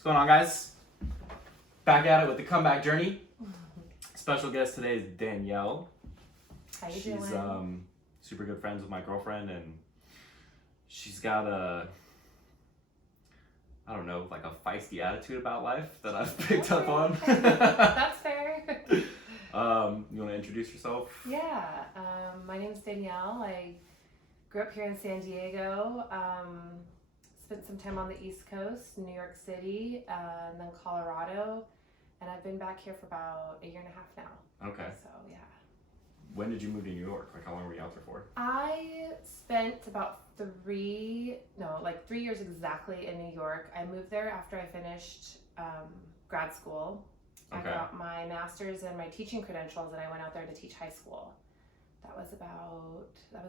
What's going on, guys? Back at it with the comeback journey. Special guest today is Danielle. How you She's doing? super good friends with my girlfriend, and she's got I don't know, like a feisty attitude about life that I've picked up on. That's fair. You want to introduce yourself? Yeah, my name's Danielle. I grew up here in San Diego. Spent some time on the East Coast, New York City, and then Colorado. And I've been back here for about a year and a half now. Okay. So, yeah. When did you move to New York? Like, how long were you out there for? I spent about 3 years exactly in New York. I moved there after I finished grad school. Okay. I got my master's and my teaching credentials, and I went out there to teach high school. That was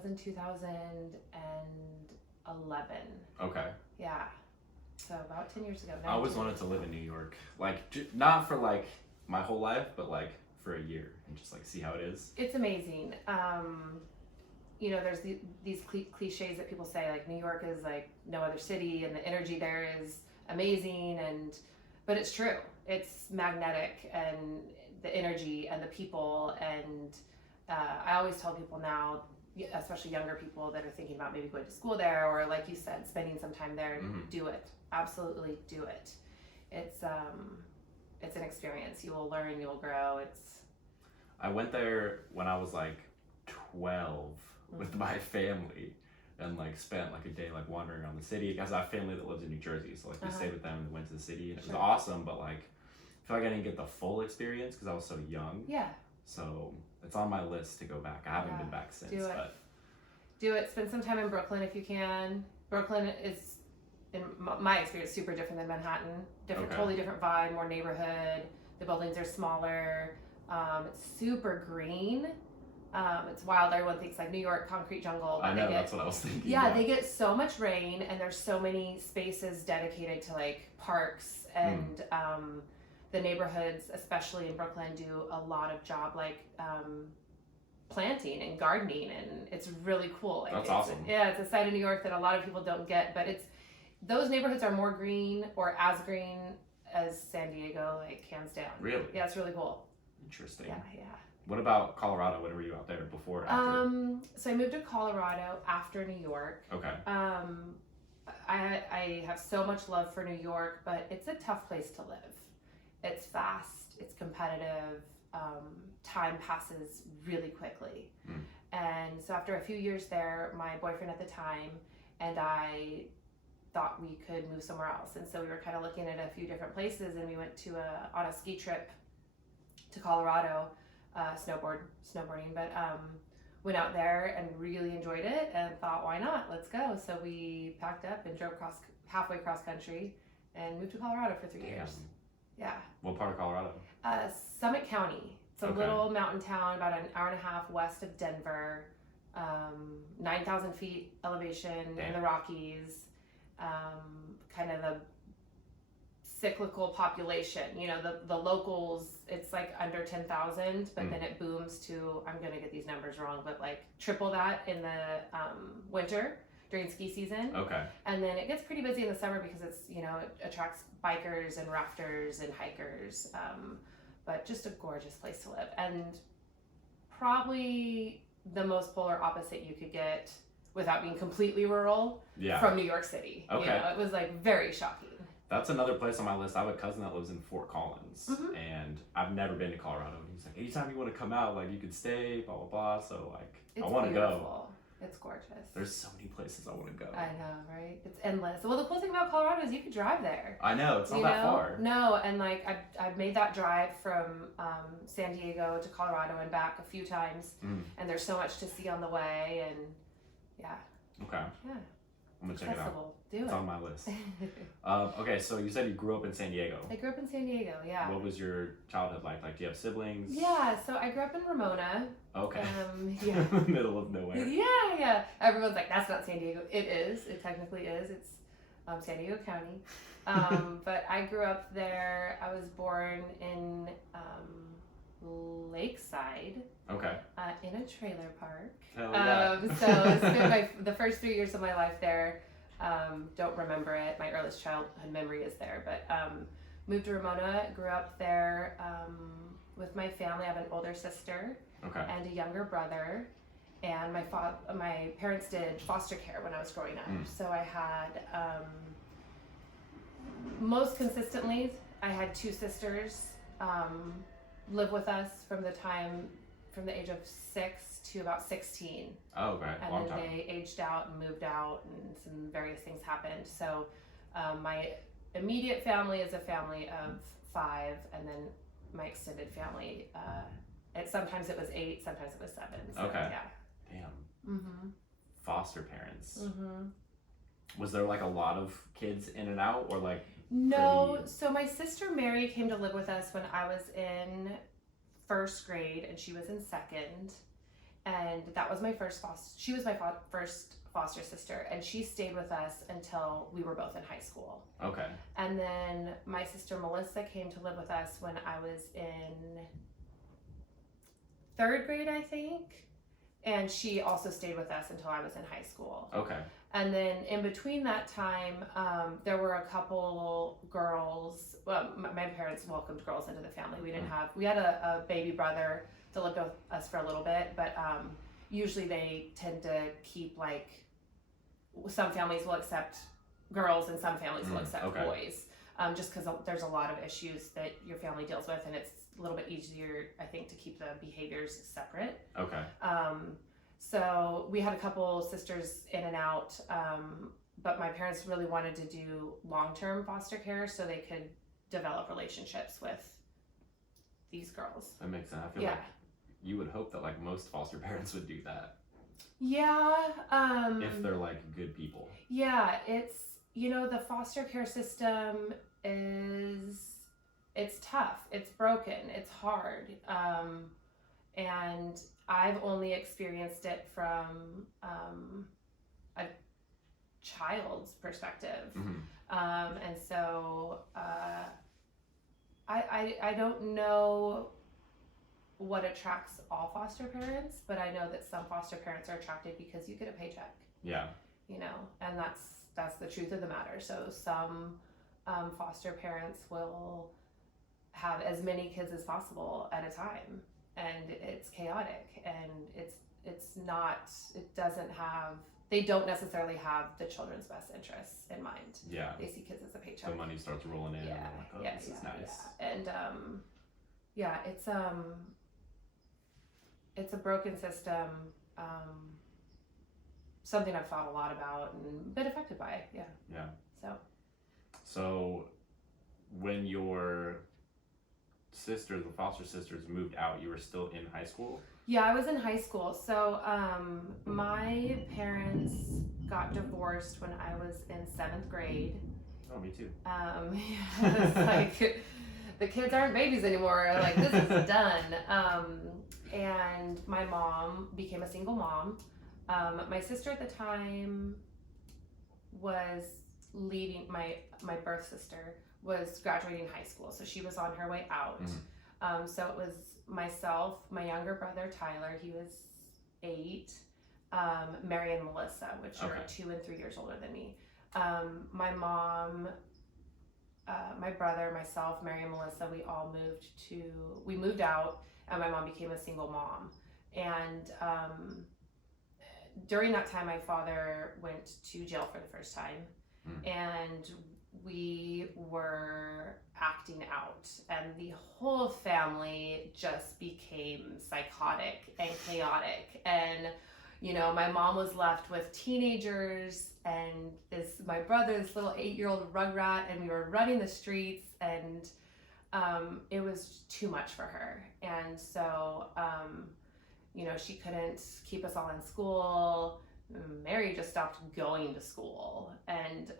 in 2011. Okay. Yeah. So about 10 years ago. I always wanted to live in New York. Like, not for like my whole life, but like for a year and just like see how it is. It's amazing. There's these cliches that people say, like New York is like no other city, and the energy there is amazing, but it's true. It's magnetic, and the energy and the people, and I always tell people now, especially younger people that are thinking about maybe going to school there, or like you said, spending some time there, do it. Absolutely do it. It's an experience. You will learn, you will grow. I went there when I was like 12 with my family, and like spent like a day like wandering around the city, because I have family that lives in New Jersey, so like we stayed with them and went to the city, and it was awesome, but like I feel like I didn't get the full experience because I was so young. Yeah. So it's on my list to go back. I haven't been back since. Do it. Spend some time in Brooklyn if you can. Brooklyn is, in my experience, super different than Manhattan. Totally different vibe, more neighborhood. The buildings are smaller. It's super green. It's wild. Everyone thinks like New York, concrete jungle. I know, that's what I was thinking. Yeah, they get so much rain, and there's so many spaces dedicated to like parks, and the neighborhoods, especially in Brooklyn, do a lot of job like planting and gardening, and it's really cool. Like, that's awesome. Yeah, it's a side of New York that a lot of people don't get, but those neighborhoods are more green, or as green as San Diego, like hands down. Really? Yeah, it's really cool. Interesting. Yeah. What about Colorado? When were you out there? Before or after? So I moved to Colorado after New York. Okay. I have so much love for New York, but it's a tough place to live. It's fast, it's competitive, time passes really quickly. And so after a few years there, my boyfriend at the time and I thought we could move somewhere else. And so we were kind of looking at a few different places, and we went on a ski trip to Colorado, snowboarding, but went out there and really enjoyed it, and thought, why not? Let's go. So we packed up and drove halfway cross country and moved to Colorado for 3 years. Yeah. What part of Colorado? Summit County. It's a little mountain town about an hour and a half west of Denver. 9,000 feet elevation in the Rockies. Kind of a cyclical population. The locals, it's like under 10,000, but then it booms to, I'm going to get these numbers wrong, but like triple that in the winter during ski season. Okay. And then it gets pretty busy in the summer because it attracts bikers and rafters and hikers. But just a gorgeous place to live, and probably the most polar opposite you could get without being completely rural from New York City. Okay. It was like very shocking. That's another place on my list. I have a cousin that lives in Fort Collins, and I've never been to Colorado. And he's like, anytime you want to come out, like you can stay, blah, blah, blah. So like, I want to go. It's gorgeous. There's so many places I want to go. I know, right? It's endless. Well, the cool thing about Colorado is you could drive there. I know, it's not that far. No, and like I've made that drive from San Diego to Colorado and back a few times, and there's so much to see on the way, and yeah. Okay. Yeah. I'm gonna check it out. It's on my list. Okay, so you said you grew up in San Diego. I grew up in San Diego, yeah. What was your childhood like? Like, do you have siblings? Yeah, so I grew up in Ramona. Okay. Yeah. Middle of nowhere. Yeah. Everyone's like, that's not San Diego. It is. It technically is. It's San Diego County. But I grew up there. I was born in Lakeside. Okay. In a trailer park. Hell yeah. So I spent the first 3 years of my life there. Don't remember it. My earliest childhood memory is there, but moved to Ramona, grew up there with my family. I have an older sister and a younger brother. And my parents did foster care when I was growing up. So I had, most consistently, I had 2 sisters live with us from the age of 6 to about 16. Oh, okay. And Long then time. they aged out and moved out, and some various things happened. So my immediate family is a family of 5, and then my extended family, sometimes it was 8, sometimes it was 7. So, Okay. Yeah. Damn. Mm-hmm. Foster parents. Mm-hmm. Was there like a lot of kids in and out, or like? No. Pretty... So my sister Mary came to live with us when I was in 1st grade, and she was in 2nd. And that was my first she was my first foster sister, and she stayed with us until we were both in high school. Okay. And then my sister Melissa came to live with us when I was in 3rd grade, I think. And she also stayed with us until I was in high school. Okay. And then in between that time, there were a couple girls. Well, my parents welcomed girls into the family. We had a baby brother that lived with us for a little bit, but usually they tend to keep, like, some families will accept girls and some families will accept boys. Just because there's a lot of issues that your family deals with, and it's a little bit easier, I think, to keep the behaviors separate. Okay. So we had a couple sisters in and out, but my parents really wanted to do long-term foster care so they could develop relationships with these girls. That makes sense. I feel like you would hope that like most foster parents would do that. Yeah. If they're like good people. Yeah, it's, the foster care system it's tough, it's broken, it's hard, and I've only experienced it from a child's perspective. And so I don't know what attracts all foster parents, but I know that some foster parents are attracted because you get a paycheck. Yeah. And that's the truth of the matter. So some foster parents will have as many kids as possible at a time, and it's chaotic, and they don't necessarily have the children's best interests in mind. Yeah. They see kids as a paycheck. The money starts rolling in, and they're like, oh, this is nice. Yeah. And it's a broken system. Something I've thought a lot about and been affected by. Yeah. So when your sisters, the foster sisters, moved out, you were still in high school? Yeah, I was in high school. So my parents got divorced when I was in 7th grade. Oh, me too. It's like the kids aren't babies anymore. Like, this is done. And my mom became a single mom. My sister at the time was leaving, my birth sister was graduating high school, so she was on her way out. So it was myself, my younger brother Tyler, he was 8, Mary and Melissa, which are 2 and 3 years older than me. My mom, my brother, myself, Mary and Melissa, we moved out, and my mom became a single mom. And during that time, my father went to jail for the first time, and we were acting out, and the whole family just became psychotic and chaotic. And my mom was left with teenagers and my brother, this little 8-year-old rugrat, and we were running the streets, and it was too much for her. And so she couldn't keep us all in school. Mary just stopped going to school. And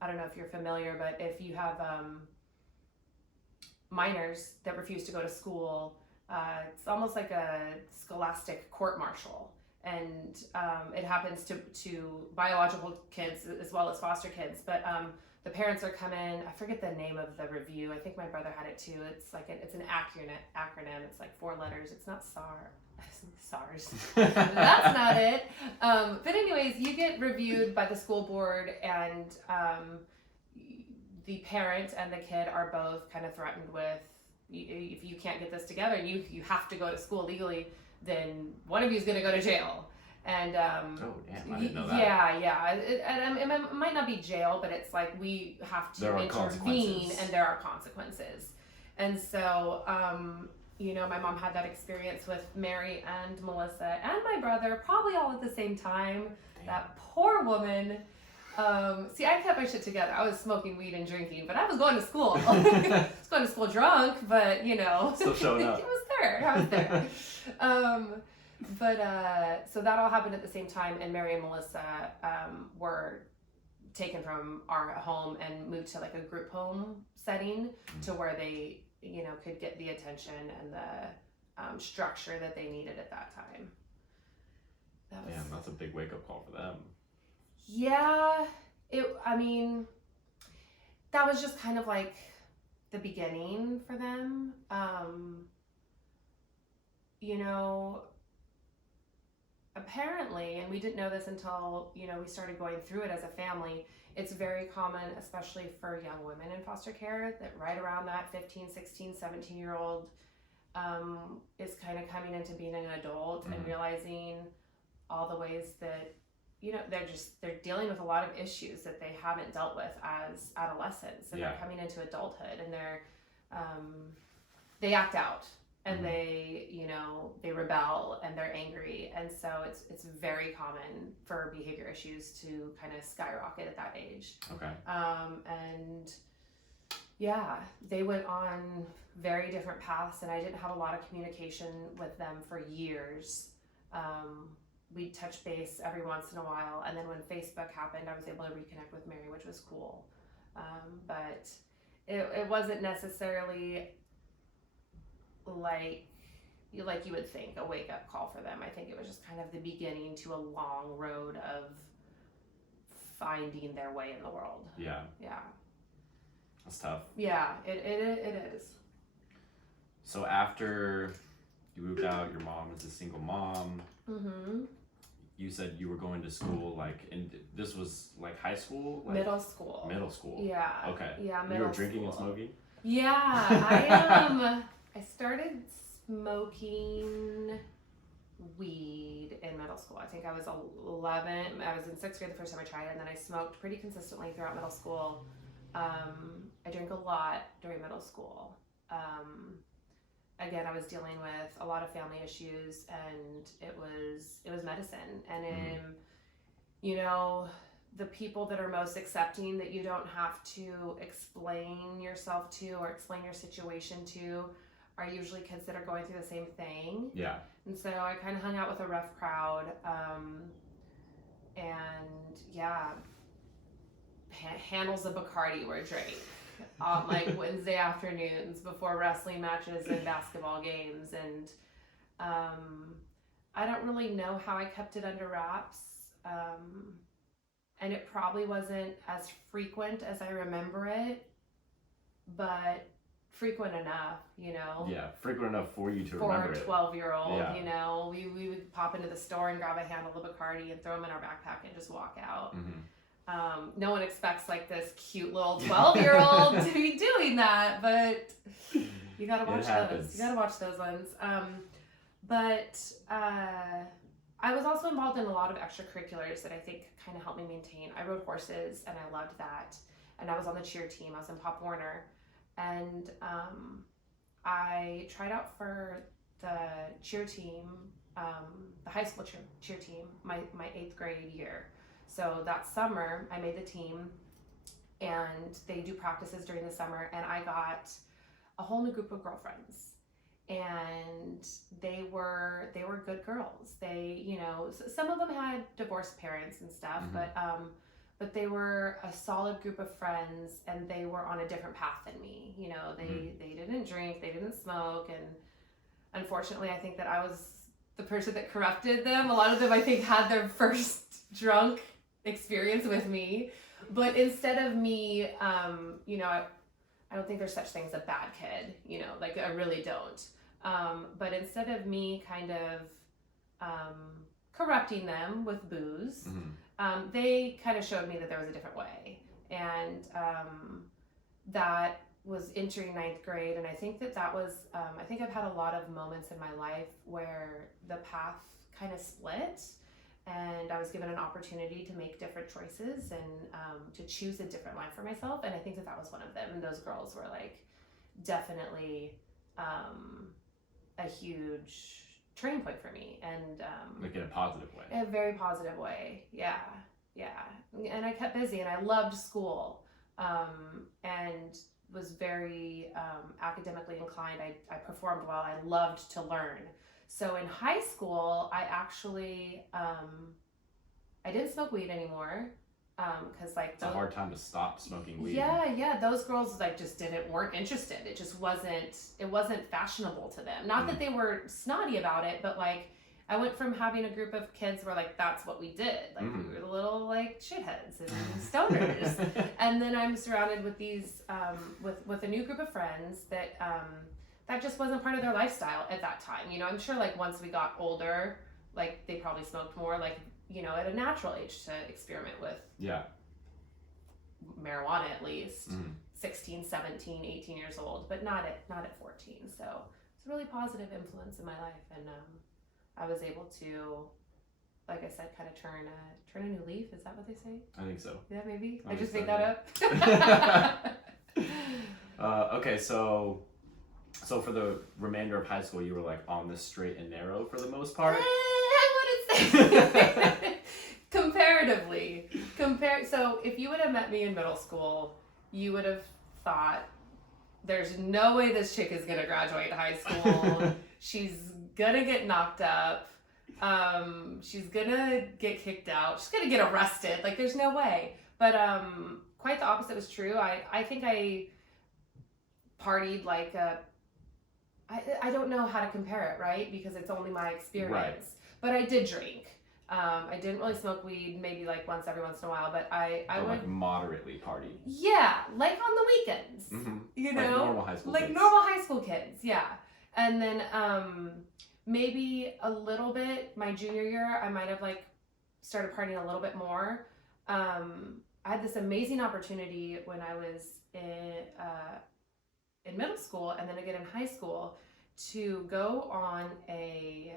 I don't know if you're familiar, but if you have minors that refuse to go to school, it's almost like a scholastic court-martial. And it happens to biological kids as well as foster kids. But the parents are coming. I forget the name of the review. I think my brother had it too. It's an acronym. It's like 4 letters. It's not SAR. SARS. That's not it. But anyways, you get reviewed by the school board, and the parent and the kid are both kind of threatened with, if you can't get this together, you have to go to school legally, then one of you is going to go to jail. And oh damn, I didn't know that. Yeah. It might not be jail, but it's like we have to intervene, and there are consequences. And so, my mom had that experience with Mary and Melissa and my brother, probably all at the same time. Damn. That poor woman. See, I kept my shit together. I was smoking weed and drinking, but I was going to school. I was going to school drunk, but still showing up. I was there. So that all happened at the same time, and Mary and Melissa were taken from our home and moved to like a group home setting to where they, could get the attention and the structure that they needed at that time. That's a big wake-up call for them. Yeah, that was just kind of like the beginning for them. Apparently, and we didn't know this until, we started going through it as a family, it's very common, especially for young women in foster care, that right around that 15, 16, 17-year-old is kind of coming into being an adult and realizing all the ways that, they're dealing with a lot of issues that they haven't dealt with as adolescents, and they're coming into adulthood, and they act out. And they rebel, and they're angry, and so it's very common for behavior issues to kind of skyrocket at that age. Okay. And they went on very different paths, and I didn't have a lot of communication with them for years. We'd touch base every once in a while, and then when Facebook happened, I was able to reconnect with Mary, which was cool. But it wasn't necessarily like you would think a wake-up call for them. I think it was just kind of the beginning to a long road of finding their way in the world. Yeah That's tough. Yeah, it is. So after you moved out, your mom is a single mom. You said you were going to school, this was like high school? Middle school. Yeah. Okay. Yeah, you were drinking and smoking? Yeah, I started smoking weed in middle school. I think I was 11. I was in 6th grade the first time I tried it, and then I smoked pretty consistently throughout middle school. I drank a lot during middle school. Again, I was dealing with a lot of family issues, and it was medicine. And the people that are most accepting, that you don't have to explain yourself to or explain your situation to, are usually kids that are going through the same thing. Yeah. And so I kind of hung out with a rough crowd. Handles of Bacardi were drank on like Wednesday afternoons before wrestling matches and basketball games. And I don't really know how I kept it under wraps. And it probably wasn't as frequent as I remember it, but frequent enough, Yeah, frequent enough for you to remember it. For a 12-year-old, we would pop into the store and grab a handle of Bacardi and throw them in our backpack and just walk out. No one expects like this cute little 12-year-old to be doing that, but you gotta watch those. You gotta watch those ones. I was also involved in a lot of extracurriculars that I think kind of helped me maintain. I rode horses, and I loved that. And I was on the cheer team. I was in Pop Warner. And I tried out for the cheer team, the high school cheer team, my 8th grade year. So that summer, I made the team, and they do practices during the summer, and I got a whole new group of girlfriends. And they were good girls. They, some of them had divorced parents and stuff, but they were a solid group of friends, and they were on a different path than me. They didn't drink, they didn't smoke, and unfortunately, I think that I was the person that corrupted them. A lot of them, I think, had their first drunk experience with me, but instead of me, I don't think there's such thing as a bad kid, I really don't. But instead of me kind of corrupting them with booze, they kind of showed me that there was a different way. And that was entering ninth grade. And I think that was, I think I've had a lot of moments in my life where the path kind of split. And I was given an opportunity to make different choices and to choose a different life for myself. And I think that was one of them. And those girls were like definitely a huge turning point for me. And like in a positive way. In a very positive way. Yeah. And I kept busy and I loved school and was very academically inclined. I performed well. I loved to learn. So in high school, I actually, I didn't smoke weed anymore. Cause like it's a hard time to stop smoking weed. Yeah. Those girls like just weren't interested. It just wasn't fashionable to them. Not that they were snotty about it, but like I went from having a group of kids where like, that's what we did. Like we were the little like shitheads and stoners. And then I'm surrounded with these, with a new group of friends that, that just wasn't part of their lifestyle at that time. You know, I'm sure like once we got older, like they probably smoked more, like, you know, at a natural age to experiment with marijuana at least, 16, 17, 18 years old, but not at 14. So it's a really positive influence in my life. And I was able to, like I said, kind of turn a new leaf. Is that what they say? I think so. Yeah, maybe. I just made that up. Okay, so for the remainder of high school, you were like on the straight and narrow for the most part? I wouldn't say. Comparatively. So if you would have met me in middle school, you would have thought, there's no way this chick is going to graduate high school. She's going to get knocked up. She's going to get kicked out. She's going to get arrested. Like, there's no way. But quite the opposite was true. I think I partied like I don't know how to compare it, right? Because it's only my experience. Right. But I did drink. I didn't really smoke weed, maybe like once in a while, but I would like moderately party. Yeah, like on the weekends. You know? Like normal high school kids. Normal high school kids, yeah. And then maybe a little bit my junior year, I might have like started partying a little bit more. I had this amazing opportunity when I was in middle school and then again in high school to go on a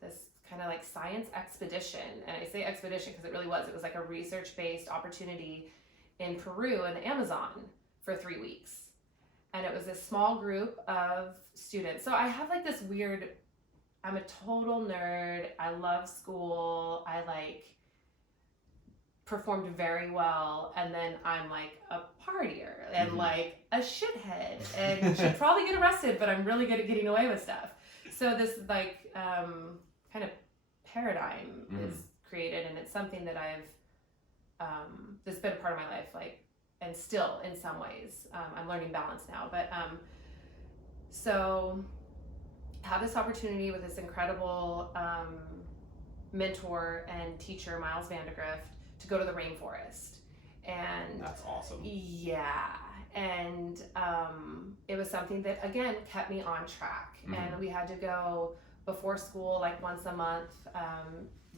this kind of like science expedition. And I say expedition because it was like a research-based opportunity in Peru in the Amazon for 3 weeks. And it was a small group of students. So I have like this weird, I'm a total nerd. I love school. I like performed very well, and then I'm like a partier and like a shithead and should probably get arrested, but I'm really good at getting away with stuff. So this like kind of paradigm is created, and it's something that I've that's been a part of my life, like, and still in some ways I'm learning balance now. But so have this opportunity with this incredible mentor and teacher, Miles Vandergrift, to go to the rainforest. And that's awesome. Yeah. And it was something that, again, kept me on track. And we had to go before school, like once a month,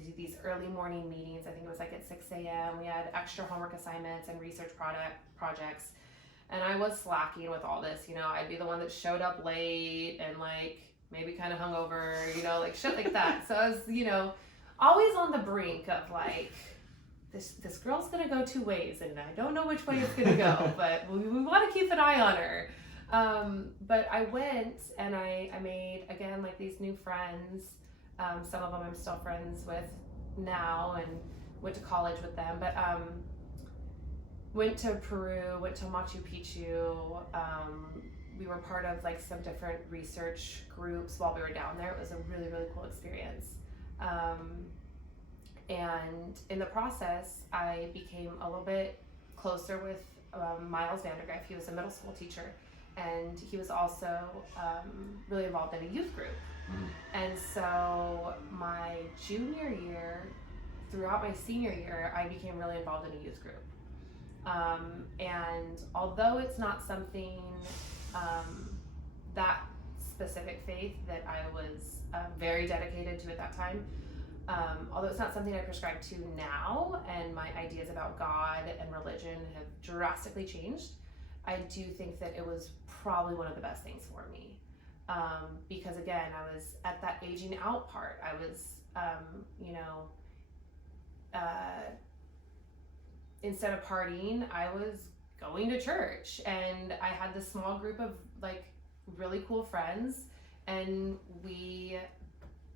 do these early morning meetings. I think it was like at 6 a.m. We had extra homework assignments and research projects. And I was slacking with all this, you know, I'd be the one that showed up late and like maybe kind of hungover, you know, like shit like that. So I was, you know, always on the brink of like, this girl's gonna go 2 ways, and I don't know which way it's gonna go, but we want to keep an eye on her. But I went and I made, again, like these new friends. Some of them I'm still friends with now and went to college with them. But went to Peru, went to Machu Picchu. We were part of like some different research groups while we were down there. It was a really, really cool experience. And in the process, I became a little bit closer with Miles Vandergrift. He was a middle school teacher, and he was also really involved in a youth group. And so my junior year, throughout my senior year, I became really involved in a youth group. And although it's not something that specific faith that I was very dedicated to at that time. Although it's not something I prescribe to now, and my ideas about God and religion have drastically changed, I do think that it was probably one of the best things for me. Because again, I was at that aging out part. I was, instead of partying, I was going to church, and I had this small group of like really cool friends, and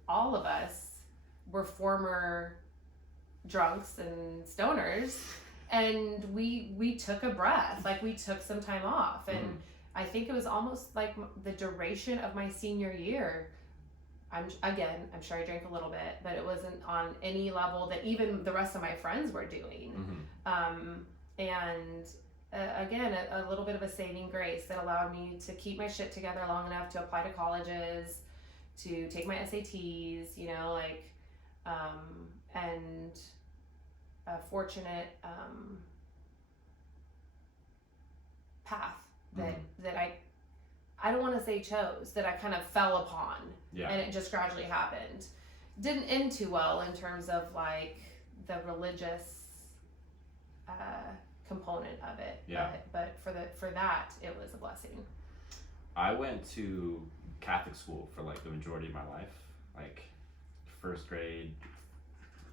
all of us were former drunks and stoners, and we took a breath, like we took some time off. And I think it was almost like the duration of my senior year. I'm sure I drank a little bit, but it wasn't on any level that even the rest of my friends were doing. Again, a little bit of a saving grace that allowed me to keep my shit together long enough to apply to colleges, to take my SATs, and a fortunate path that I don't want to say chose, that I kind of fell upon, and it just gradually happened. Didn't end too well in terms of like the religious component of it, but for that it was a blessing. I went to Catholic school for like the majority of my life, like first grade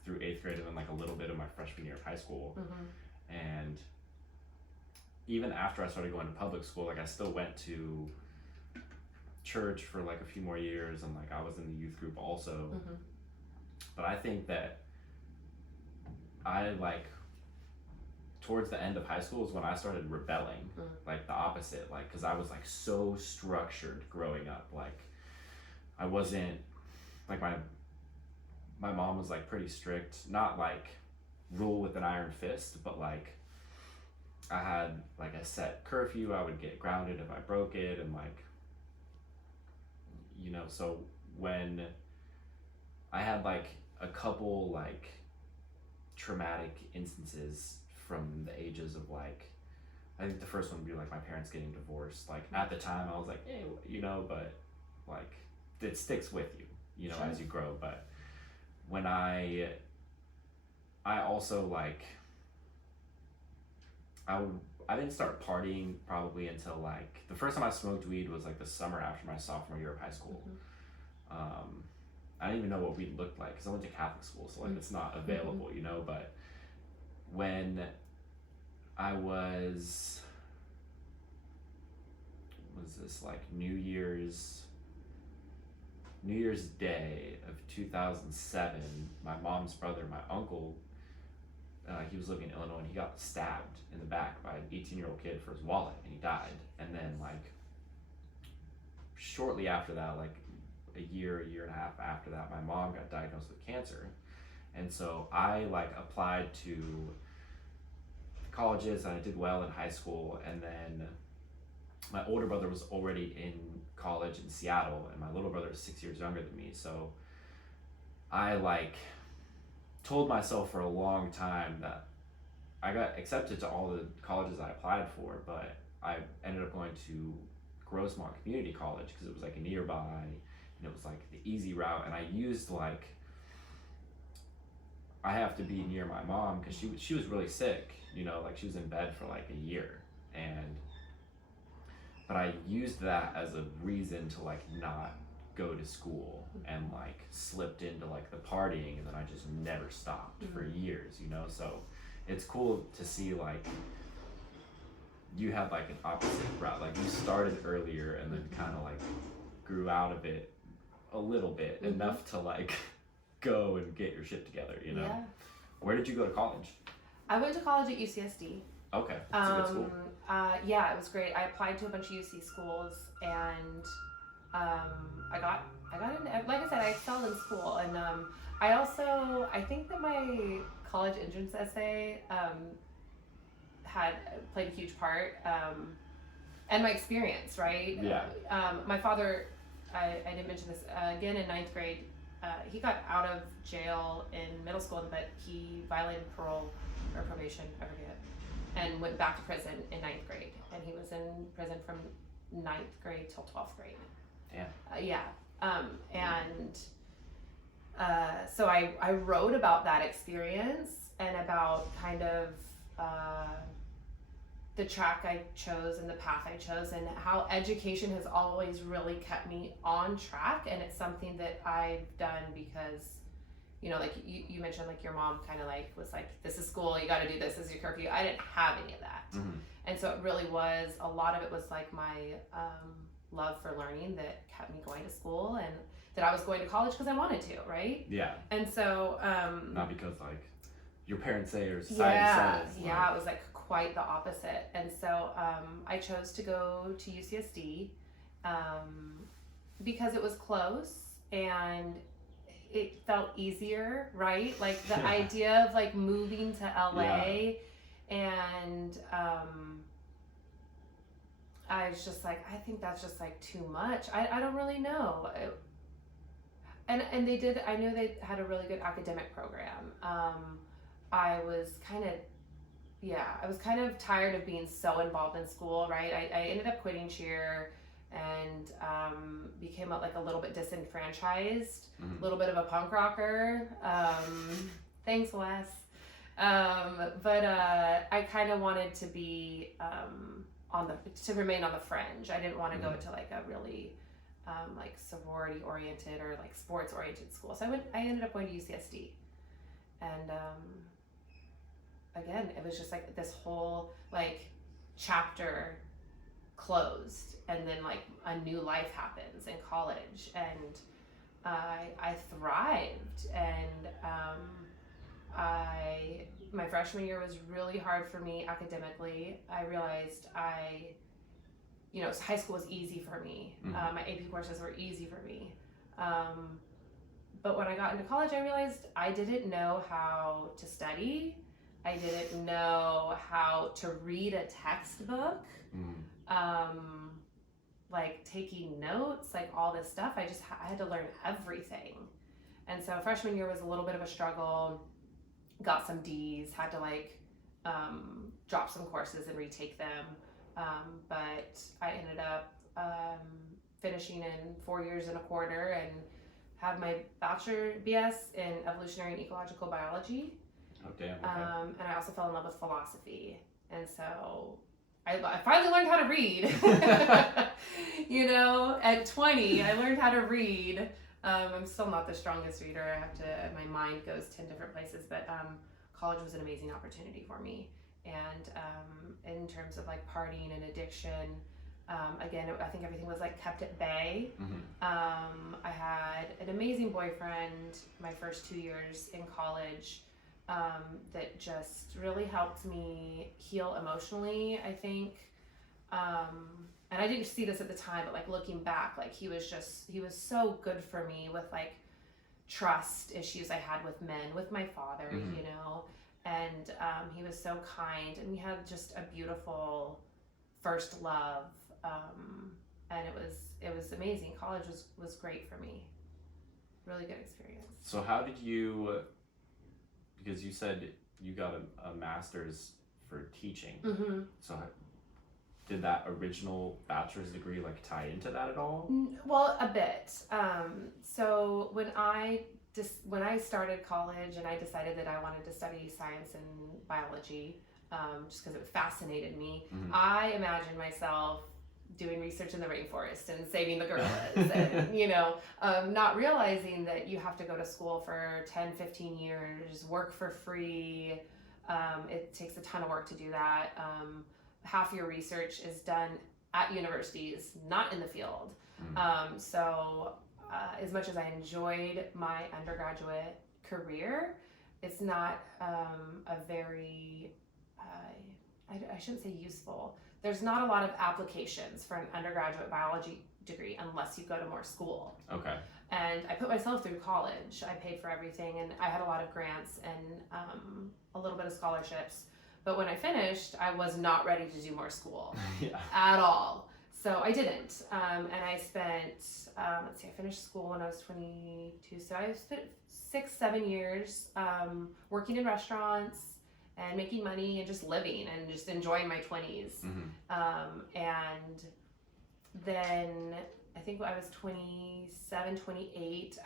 through 8th grade, and then like a little bit of my freshman year of high school. And even after I started going to public school, like I still went to church for like a few more years, and like I was in the youth group also. But I think that I like towards the end of high school is when I started rebelling, like the opposite, like because I was like so structured growing up. Like I wasn't like my mom was like pretty strict, not like rule with an iron fist, but like I had like a set curfew. I would get grounded if I broke it, and like, so when I had like a couple like traumatic instances from the ages of like, I think the first one would be like my parents getting divorced. Like at the time I was like, hey, but like it sticks with you, Sure. as you grow. But when I also like, I didn't start partying probably until like, the first time I smoked weed was like the summer after my sophomore year of high school. I didn't even know what weed looked like because I went to Catholic school, so like it's not available, but when I was this like New Year's Day of 2007, my mom's brother, my uncle, he was living in Illinois, and he got stabbed in the back by an 18-year-old kid for his wallet, and he died. And then like shortly after that, like a year and a half after that, my mom got diagnosed with cancer. And so I like applied to colleges, and I did well in high school. And then my older brother was already in college in Seattle, and my little brother is 6 years younger than me. So I like told myself for a long time that I got accepted to all the colleges I applied for, but I ended up going to Grossmont Community College because it was like nearby, and it was like the easy route. And I used like, I have to be near my mom because she was really sick, like she was in bed for like a year. But I used that as a reason to like not go to school, and like slipped into like the partying, and then I just never stopped for years, so it's cool to see like you had like an opposite route, like you started earlier and then kind of like grew out of it a little bit, enough to like go and get your shit together, Yeah. Where did you go to college? I went to college at UCSD. Okay, that's a good school. Yeah, it was great. I applied to a bunch of UC schools, and I got into, like I said, I excelled in school. And I think that my college entrance essay had played a huge part, and my experience, right? Yeah. My father, I didn't mention this, again in 9th grade, he got out of jail in middle school, but he violated parole or probation, I forget, and went back to prison in 9th grade. And he was in prison from 9th grade till 12th grade. Damn. Yeah. And so I wrote about that experience and about kind of the track I chose and the path I chose, and how education has always really kept me on track. And it's something that I've done because, like you mentioned, like your mom kind of like was like, this is school, you got to do this is your curfew. I didn't have any of that. Mm-hmm. And so it really was, a lot of it was like my love for learning that kept me going to school, and that I was going to college because I wanted to, right? Yeah. And so not because like your parents say or society says. Yeah, it was like quite the opposite. And so I chose to go to UCSD because it was close and it felt easier, right? Like the idea of like moving to LA, and I was just like, I think that's just like too much. I don't really know. And they did, I knew they had a really good academic program. I was kind of tired of being so involved in school, right? I ended up quitting cheer and became like a little bit disenfranchised, a little bit of a punk rocker. Thanks, Wes. But I kind of wanted to be to remain on the fringe. I didn't want to go to like a really like sorority oriented or like sports oriented school. So I ended up going to UCSD, and again, it was just like this whole like chapter closed, and then like a new life happens in college, and I thrived, and my freshman year was really hard for me academically. I realized high school was easy for me. My AP courses were easy for me. But when I got into college, I realized I didn't know how to study. I didn't know how to read a textbook, like taking notes, like all this stuff. I had to learn everything. And so freshman year was a little bit of a struggle. Got some D's, had to like drop some courses and retake them. But I ended up finishing in 4 years and a quarter and have my BS in evolutionary and ecological biology. Oh, damn. Okay. And I also fell in love with philosophy. And so I finally learned how to read. At 20, I learned how to read. I'm still not the strongest reader. My mind goes 10 different places, but college was an amazing opportunity for me. And in terms of like partying and addiction, again, I think everything was like kept at bay. I had an amazing boyfriend my first 2 years in college that just really helped me heal emotionally, I think. And I didn't see this at the time, but like looking back, like he was so good for me with like trust issues I had with men, with my father, and he was so kind, and we had just a beautiful first love, and it was amazing. College was great for me. Really good experience. So how did you, because you said you got a master's for teaching, so did that original bachelor's degree like tie into that at all? Well, a bit. So when I started college and I decided that I wanted to study science and biology, just because it fascinated me, I imagined myself doing research in the rainforest and saving the gorillas, and not realizing that you have to go to school for 10, 15 years, work for free. It takes a ton of work to do that. Half your research is done at universities, not in the field. So as much as I enjoyed my undergraduate career, it's not a very, I shouldn't say useful. There's not a lot of applications for an undergraduate biology degree unless you go to more school. Okay. And I put myself through college. I paid for everything, and I had a lot of grants and a little bit of scholarships. But when I finished, I was not ready to do more school at all. So I didn't. And I spent, I finished school when I was 22. So I spent 6-7 years working in restaurants and making money and just living and just enjoying my 20s. And then I think I was 27, 28.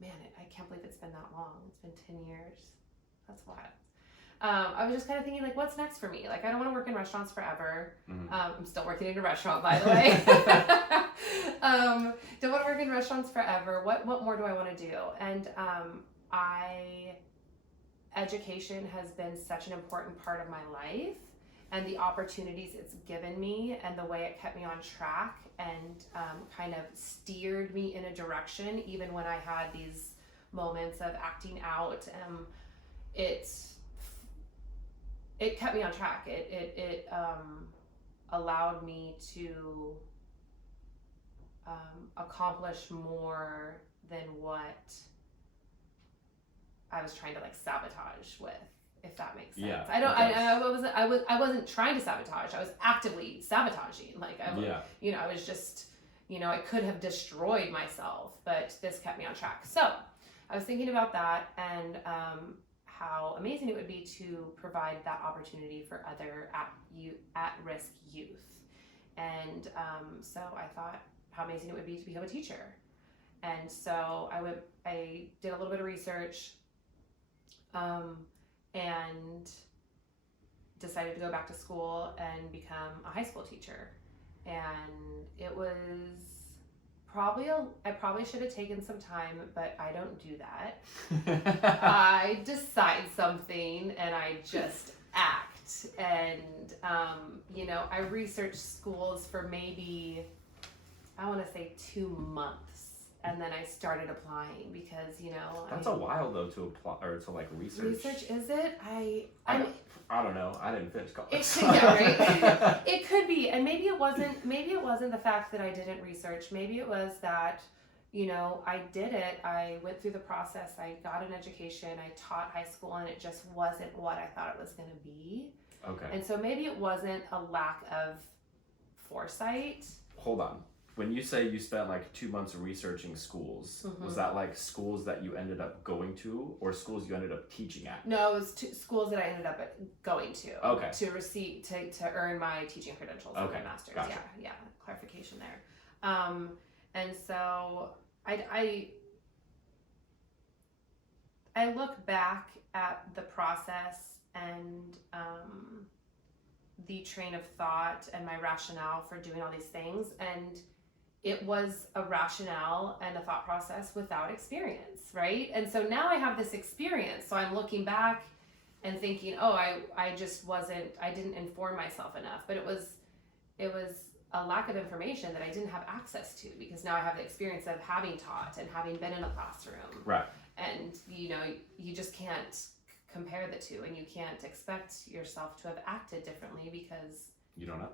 Man, I can't believe it's been that long. It's been 10 years. That's wild. I was just kind of thinking, like, what's next for me? Like, I don't want to work in restaurants forever. I'm still working in a restaurant, by the way. Don't want to work in restaurants forever. What more do I want to do? And education has been such an important part of my life, and the opportunities it's given me and the way it kept me on track and kind of steered me in a direction, even when I had these moments of acting out. It kept me on track. It allowed me to accomplish more than what I was trying to like sabotage with, if that makes sense. Yeah, I wasn't trying to sabotage. I was actively sabotaging. Like I was just, I could have destroyed myself, but this kept me on track. So I was thinking about that and how amazing it would be to provide that opportunity for other at-risk youth. And so I thought how amazing it would be to become a teacher. And so I did a little bit of research and decided to go back to school and become a high school teacher. And it was I probably should have taken some time, but I don't do that. I decide something and I just act. And, I researched schools for maybe, I want to say 2 months. And then I started applying because, That's a while though to apply or to like research. Research, is it? I don't know. I didn't finish college. Right? It could be. And maybe it wasn't the fact that I didn't research. Maybe it was that, I did it. I went through the process. I got an education. I taught high school and it just wasn't what I thought it was going to be. Okay. And so maybe it wasn't a lack of foresight. Hold on. When you say you spent like 2 months researching schools, was that like schools that you ended up going to or schools you ended up teaching at? No, it was schools that I ended up going to. Okay. To earn my teaching credentials for my master's. Gotcha. Yeah, clarification there. And so I look back at the process and the train of thought and my rationale for doing all these things, and it was a rationale and a thought process without experience, right? And so now I have this experience, so I'm looking back and thinking, I didn't inform myself enough, but it was a lack of information that I didn't have access to, because now I have the experience of having taught and having been in a classroom. Right. And you just can't compare the two, and you can't expect yourself to have acted differently because you don't know.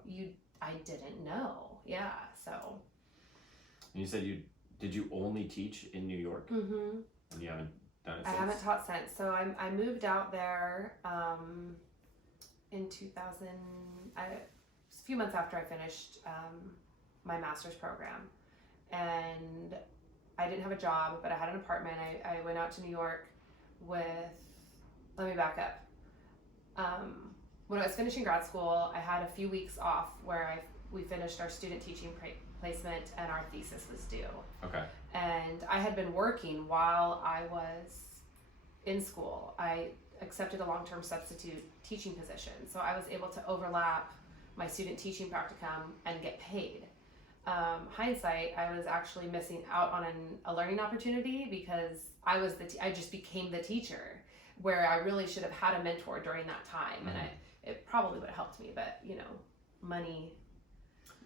I didn't know. Yeah. So. And you said did you only teach in New York? Mm-hmm. And you haven't done it since? I haven't taught since. So I moved out there in 2000. A few months after I finished my master's program, and I didn't have a job, but I had an apartment. I went out to New York with. Let me back up. When I was finishing grad school, I had a few weeks off where we finished our student teaching placement and our thesis was due. Okay. And I had been working while I was in school. I accepted a long-term substitute teaching position, so I was able to overlap my student teaching practicum and get paid. Hindsight, I was actually missing out on a learning opportunity because I just became the teacher, where I really should have had a mentor during that time. Mm-hmm. And it probably would have helped me, but money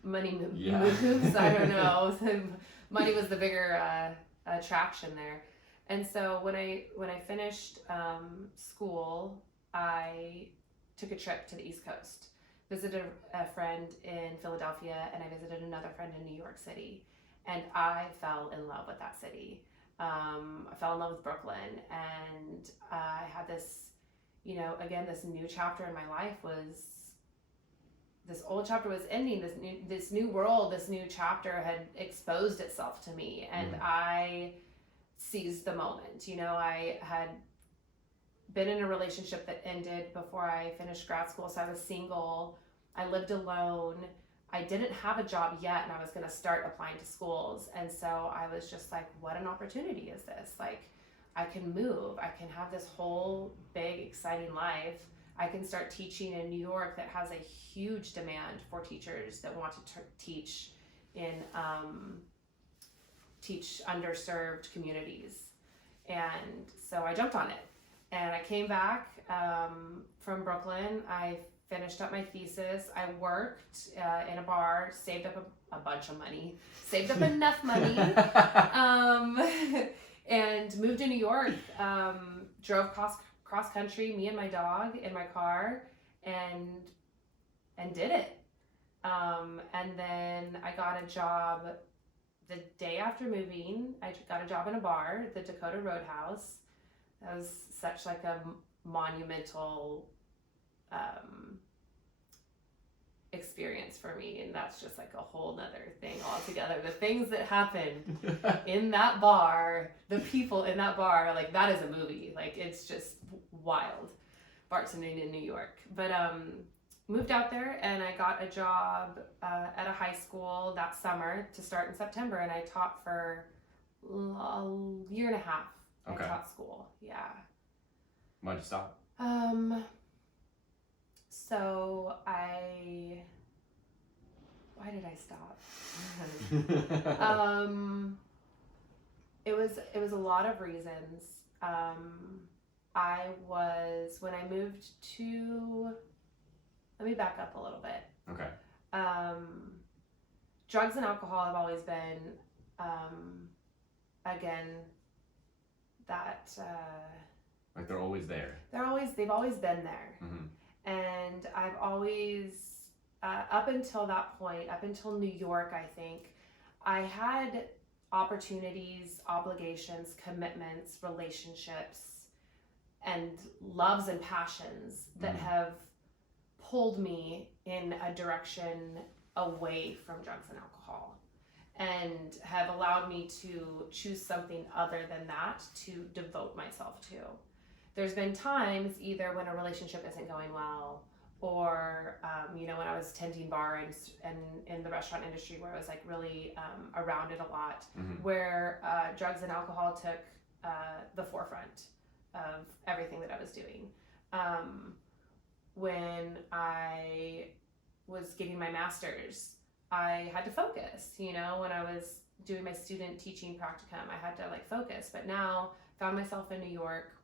moves. I don't know. So money was the bigger attraction there. And so when I finished school, I took a trip to the East Coast, visited a friend in Philadelphia, and I visited another friend in New York City, and I fell in love with that city. I fell in love with Brooklyn, and I had this, again, this new chapter in my life this old chapter was ending, this new world, this new chapter had exposed itself to me, and I seized the moment. I had been in a relationship that ended before I finished grad school, so I was single, I lived alone, I didn't have a job yet, and I was going to start applying to schools. And so I was just like, what an opportunity is this? Like, I can move. I can have this whole big, exciting life. I can start teaching in New York that has a huge demand for teachers that want to teach in teach underserved communities. And so I jumped on it. And I came back from Brooklyn. I finished up my thesis. I worked in a bar, saved up a bunch of money, saved up enough money, and moved to New York. Drove cross country, me and my dog in my car, and did it. And then I got a job the day after moving. I got a job in a bar, the Dakota Roadhouse. That was such like a monumental experience for me, and that's just like a whole nother thing altogether. The things that happened in that bar, the people in that bar, like that is a movie. Like it's just wild, bartending in New York. But moved out there, and I got a job at a high school that summer to start in September, and I taught for a year and a half. Okay. I taught school, yeah. Why'd you stop? So why did I stop? It was a lot of reasons. When I moved to, let me back up a little bit. Okay. Drugs and alcohol have always been, again, that, like they're always there. They've always been there. Mm-hmm. And I've always, up until that point, up until New York, I think, I had opportunities, obligations, commitments, relationships, and loves and passions that have pulled me in a direction away from drugs and alcohol, and have allowed me to choose something other than that to devote myself to. There's been times either when a relationship isn't going well, or when I was tending bar and in the restaurant industry where I was like really around it a lot, where drugs and alcohol took the forefront of everything that I was doing. When I was getting my master's, I had to focus. When I was doing my student teaching practicum, I had to like focus. But now found myself in New York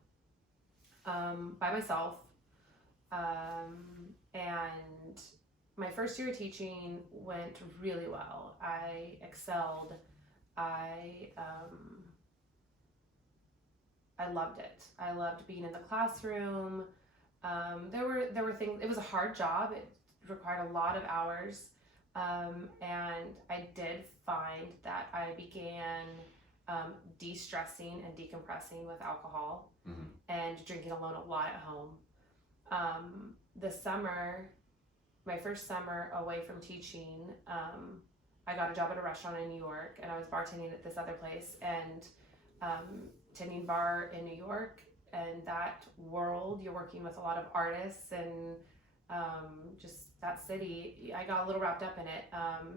by myself, and my first year of teaching went really well. I excelled. I loved it. I loved being in the classroom. There were things. It was a hard job. It required a lot of hours, and I did find that I began de-stressing and decompressing with alcohol, and drinking alone a lot at home. The summer, my first summer away from teaching, I got a job at a restaurant in New York, and I was bartending at this other place, and tending bar in New York. And that world, you're working with a lot of artists, and just that city, I got a little wrapped up in it.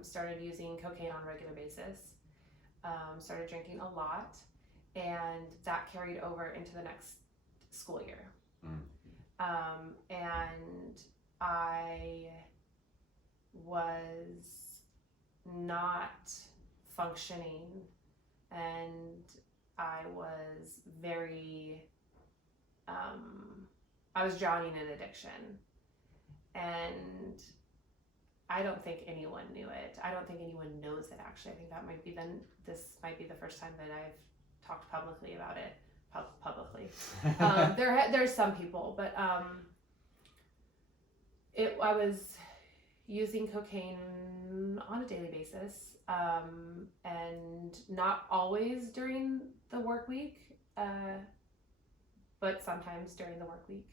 Started using cocaine on a regular basis. Started drinking a lot, and that carried over into the next school year. And I was not functioning, and I was very, I was drowning in addiction, and I don't think anyone knew it. I don't think anyone knows it, actually. I think that might be this might be the first time that I've talked publicly about it. Publicly. There's some people, but I was using cocaine on a daily basis, and not always during the work week, but sometimes during the work week.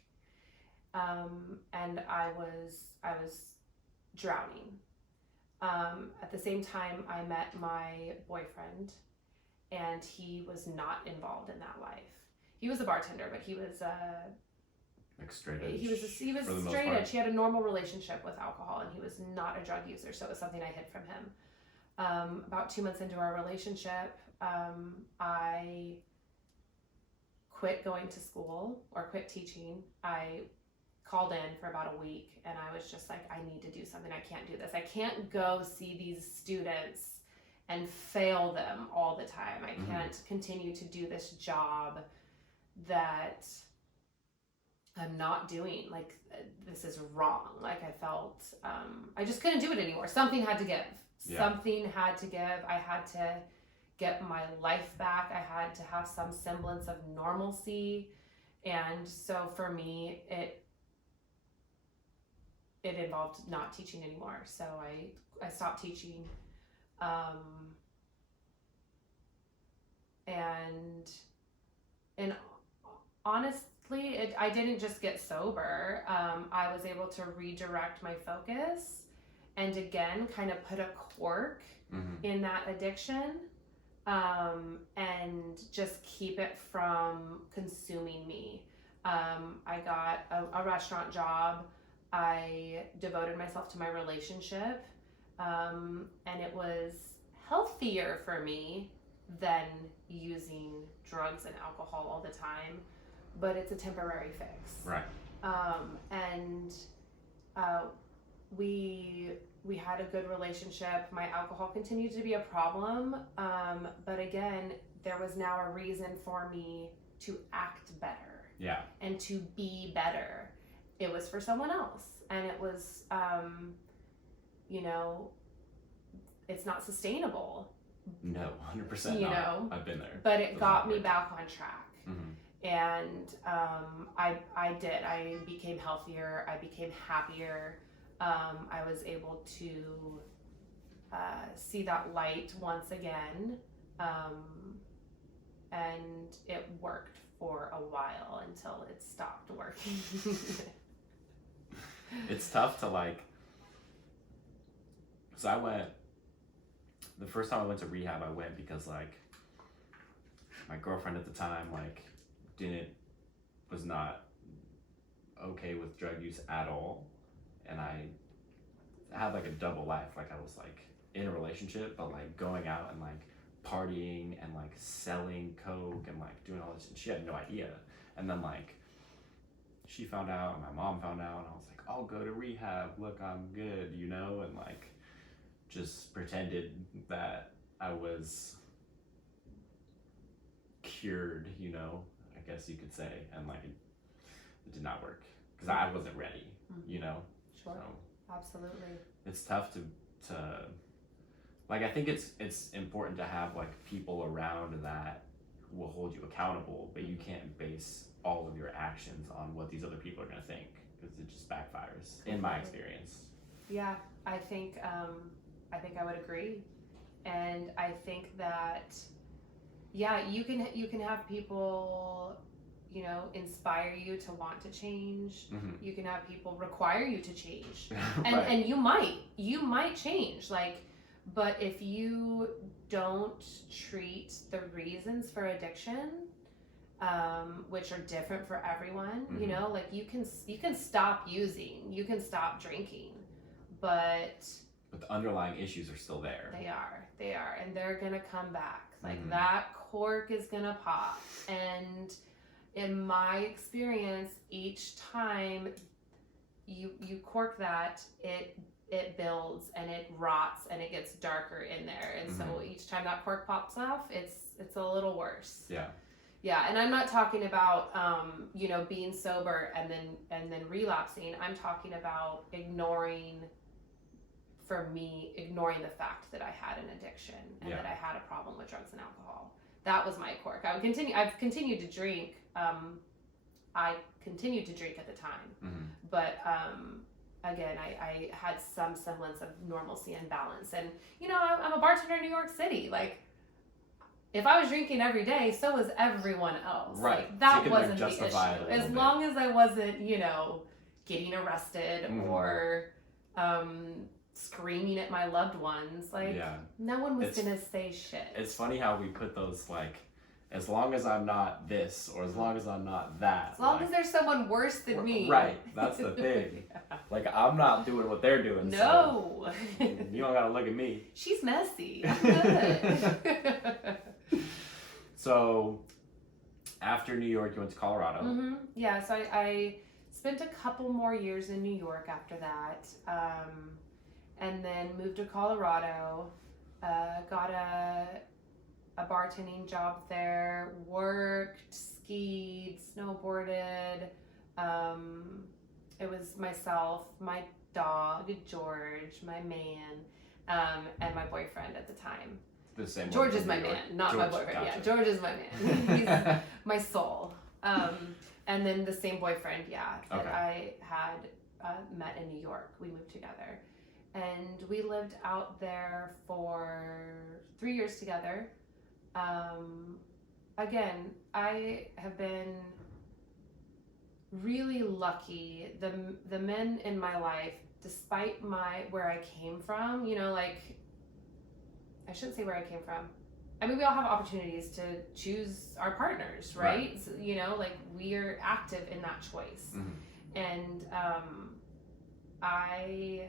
And I was drowning. At the same time, I met my boyfriend, and he was not involved in that life. He was a bartender, but he was Like straight edge. He was for the most straight part. edge. He had a normal relationship with alcohol, and he was not a drug user, so it was something I hid from him. About 2 months into our relationship, I quit going to school or quit teaching. I called in for about a week, and I was just like, I need to do something. I can't do this. I can't go see these students and fail them all the time. I can't continue to do this job that I'm not doing. Like, this is wrong. Like, I felt, I just couldn't do it anymore. Something had to give. Yeah. Something had to give. I had to get my life back. I had to have some semblance of normalcy. And so for me, it involved not teaching anymore. So I stopped teaching. And honestly, I didn't just get sober. I was able to redirect my focus and again, kind of put a cork in that addiction, and just keep it from consuming me. I got a restaurant job. I devoted myself to my relationship, and it was healthier for me than using drugs and alcohol all the time, but it's a temporary fix. Right. We had a good relationship. My alcohol continued to be a problem, but again, there was now a reason for me to act better. Yeah. And to be better. It was for someone else, and it was, it's not sustainable. No, 100% You not. know, I've been there. but it got me back on track. Mm-hmm. And I did. I became healthier. I became happier. I was able to see that light once again, and it worked for a while until it stopped working. It's tough to like, so the first time I went to rehab, I went because like my girlfriend at the time like was not okay with drug use at all, and I had like a double life. Like I was like in a relationship, but like going out and like partying and like selling coke and like doing all this, and she had no idea. And then like she found out and my mom found out, and I was like, I'll go to rehab, look, I'm good, and like just pretended that I was cured, I guess you could say, and like it did not work because I wasn't ready, Sure. So Absolutely. it's tough to like, I think it's important to have like people around that will hold you accountable, but you can't base all of your actions on what these other people are going to think, because it just backfires in my experience. Yeah, I think I would agree, and I think that you can have people inspire you to want to change. You can have people require you to change, and Right. and you might change, like, but if you don't treat the reasons for addiction, which are different for everyone, like you can stop using, you can stop drinking, but the underlying issues are still there. They are, and they're gonna come back. Like that cork is gonna pop, and in my experience, each time you cork that, it builds and it rots and it gets darker in there, and so each time that cork pops off, it's a little worse. Yeah, and I'm not talking about being sober and then relapsing. I'm talking about ignoring the fact that I had an addiction and that I had a problem with drugs and alcohol. That was my cork. I've continued to drink. I continued to drink at the time, but again, I had some semblance of normalcy and balance. And I'm a bartender in New York City. Like, if I was drinking every day, so was everyone else. Right. Like, that so wasn't the issue. As long as I wasn't, getting arrested or screaming at my loved ones, like, no one was gonna say shit. It's funny how we put those like as long as I'm not this, or as long as I'm not that. As long as there's someone worse than me. Right, that's the thing. Yeah. Like, I'm not doing what they're doing. No. So you don't gotta look at me. She's messy. I'm good. So, after New York, you went to Colorado. Mm-hmm. Yeah, so I spent a couple more years in New York after that, and then moved to Colorado, got a bartending job there, worked, skied, snowboarded. It was myself, my dog, George, my man, and my boyfriend at the time. The same George one is my man, not George, my boyfriend. gotcha. Yeah, George is my man. He's my soul. And then the same boyfriend, that Okay. I had met in New York. We moved together. And we lived out there for 3 years together. Again, I have been really lucky. The men in my life, despite where I came from, I shouldn't say where I came from. I mean, we all have opportunities to choose our partners, right? So, we are active in that choice. Mm-hmm. And I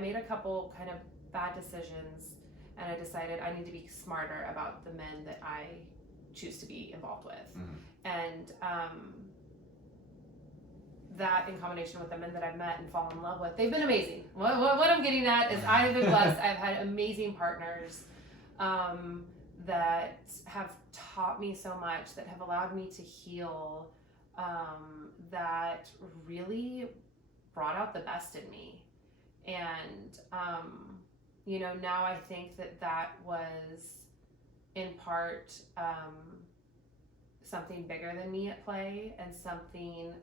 made a couple kind of bad decisions, and I decided I need to be smarter about the men that I choose to be involved with. Mm-hmm. And that, in combination with the men that I've met and fallen in love with, they've been amazing. What I'm getting at is I've been blessed. I've had amazing partners that have taught me so much, that have allowed me to heal, that really brought out the best in me. And, now I think that was in part something bigger than me at play, and something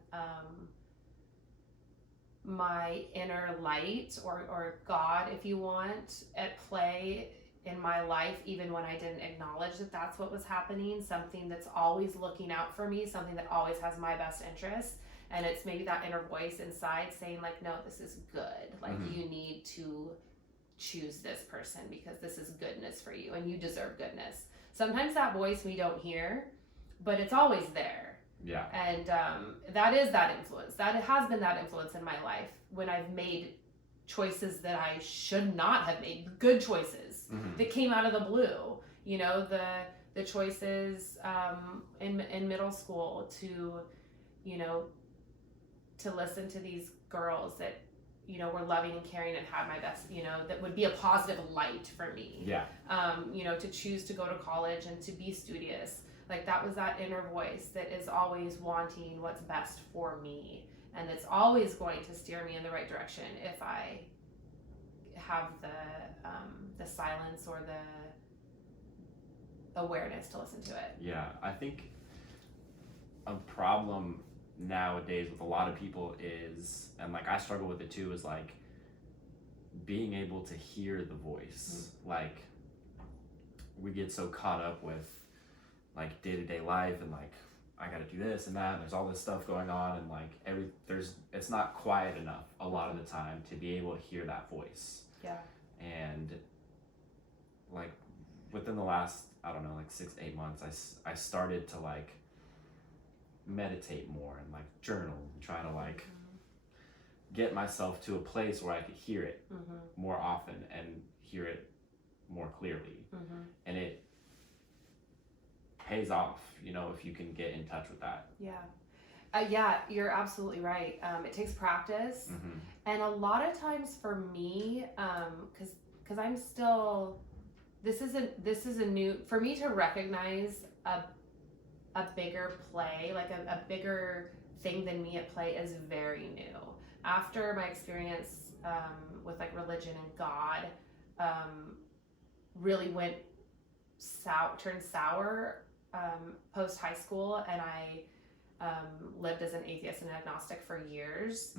my inner light or God, if you want, at play in my life, even when I didn't acknowledge that that's what was happening. Something that's always looking out for me, something that always has my best interest. And it's maybe that inner voice inside saying, like, no, this is good. Like, Mm-hmm. you need to choose this person because this is goodness for you and you deserve goodness. Sometimes that voice we don't hear, but it's always there. Yeah. And that is that influence. That has been that influence in my life when I've made choices that I should not have made, good choices. Mm-hmm. That came out of the blue. The choices in middle school to listen to these girls that were loving and caring and had my best, that would be a positive light for me. Yeah. To choose to go to college and to be studious. Like, that was that inner voice that is always wanting what's best for me, and that's always going to steer me in the right direction if I have the silence or the awareness to listen to it. Yeah, I think a problem nowadays with a lot of people is, and like I struggle with it too, is like being able to hear the voice. Mm-hmm. Like, we get so caught up with like day-to-day life and like I gotta do this and that, and there's all this stuff going on, and like it's not quiet enough a lot of the time to be able to hear that voice. Yeah. And like within the last, I don't know, like 6-8 months, I started to like meditate more and like journal and try to like mm-hmm. get myself to a place where I could hear it mm-hmm. more often and hear it more clearly. Mm-hmm. And it pays off, if you can get in touch with that. Yeah. Yeah, you're absolutely right. It takes practice. Mm-hmm. And a lot of times for me, because I'm still, this is a new, for me to recognize a bigger play, like a bigger thing than me at play is very new. After my experience with like religion and God really turned sour post high school, and I lived as an atheist and agnostic for years.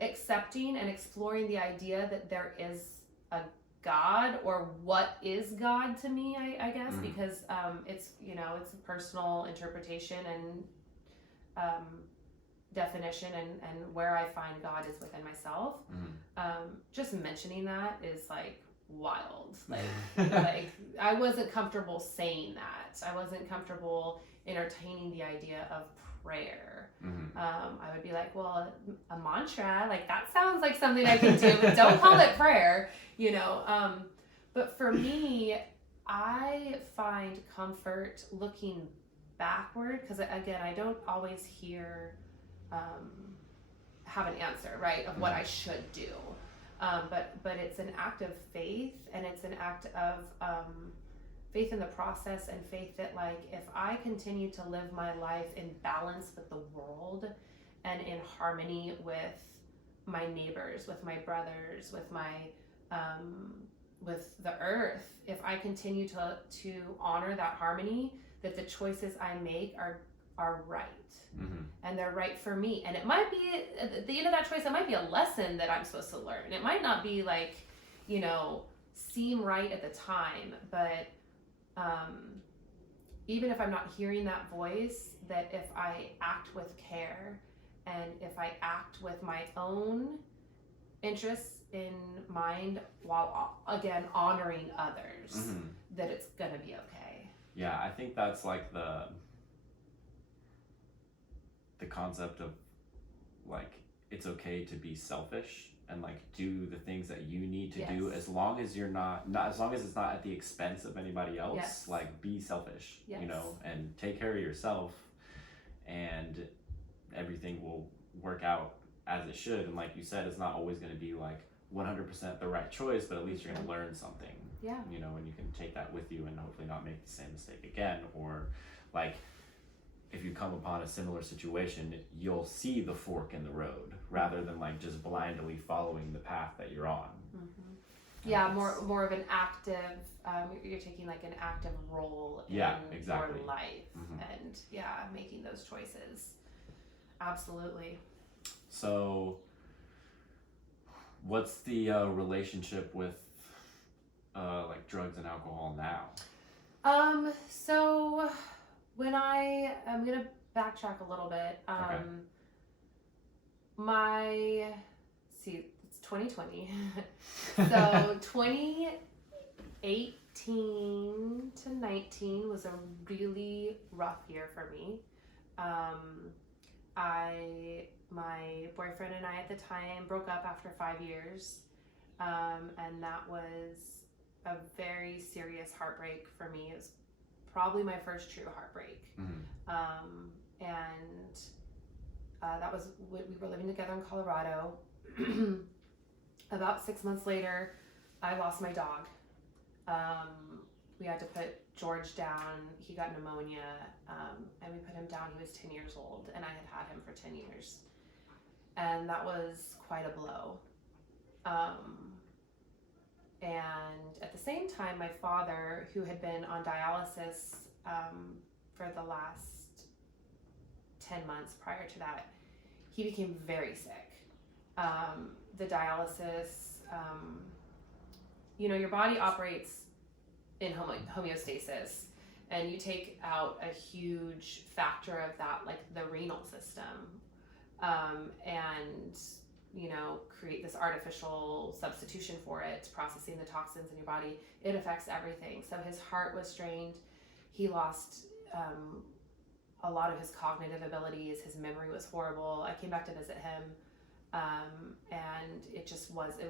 Accepting and exploring the idea that there is a God, or what is God to me, I guess, because it's it's a personal interpretation and definition, and where I find God is within myself. Just mentioning that is like wild. Like I wasn't comfortable saying that. I wasn't comfortable entertaining the idea of prayer. I would be like, well, a mantra, like that sounds like something I can do, but don't call it prayer, you know. But for me, I find comfort looking backward, because again, I don't always have an answer, right, of what I should do. But it's an act of faith, and it's an act of faith in the process, and faith that, like, if I continue to live my life in balance with the world and in harmony with my neighbors, with my brothers, with my with the earth, if I continue to honor that harmony, that the choices I make are right. And they're right for me. And it might be, at the end of that choice, it might be a lesson that I'm supposed to learn. It might not be like, you know, seem right at the time, but even if I'm not hearing that voice, that if I act with care, and if I act with my own interests in mind, while again honoring others, that it's gonna be okay. Yeah, I think that's like the concept of, like, it's okay to be selfish and like do the things that you need to do, as long as you're not as long as it's not at the expense of anybody else. Like, be selfish, you know, and take care of yourself, and everything will work out as it should. And like you said, it's not always going to be like 100% the right choice, but at least you're going to learn something, you know, and you can take that with you and hopefully not make the same mistake again. Or like, if you come upon a similar situation, you'll see the fork in the road rather than like just blindly following the path that you're on. Yeah, more of an active, you're taking like an active role in your life, and making those choices. Absolutely. So what's the relationship with like drugs and alcohol now? So when I'm gonna backtrack a little bit. It's 2020. So 2018 to 19 was a really rough year for me. My boyfriend and I at the time broke up after 5 years, and that was a very serious heartbreak for me. It was probably my first true heartbreak. That was, we were living together in Colorado. About 6 months later, I lost my dog. We had to put George down. He got pneumonia, and we put him down. He was 10 years old, and I had him for 10 years. And that was quite a blow. And at the same time, my father, who had been on dialysis for the last 10 months prior to that, he became very sick. The dialysis, you know, your body operates in homeostasis, and you take out a huge factor of that, like the renal system, and you know, create this artificial substitution for it, processing the toxins in your body. It affects everything. So his heart was strained. He lost a lot of his cognitive abilities. His memory was horrible. I came back to visit him, and it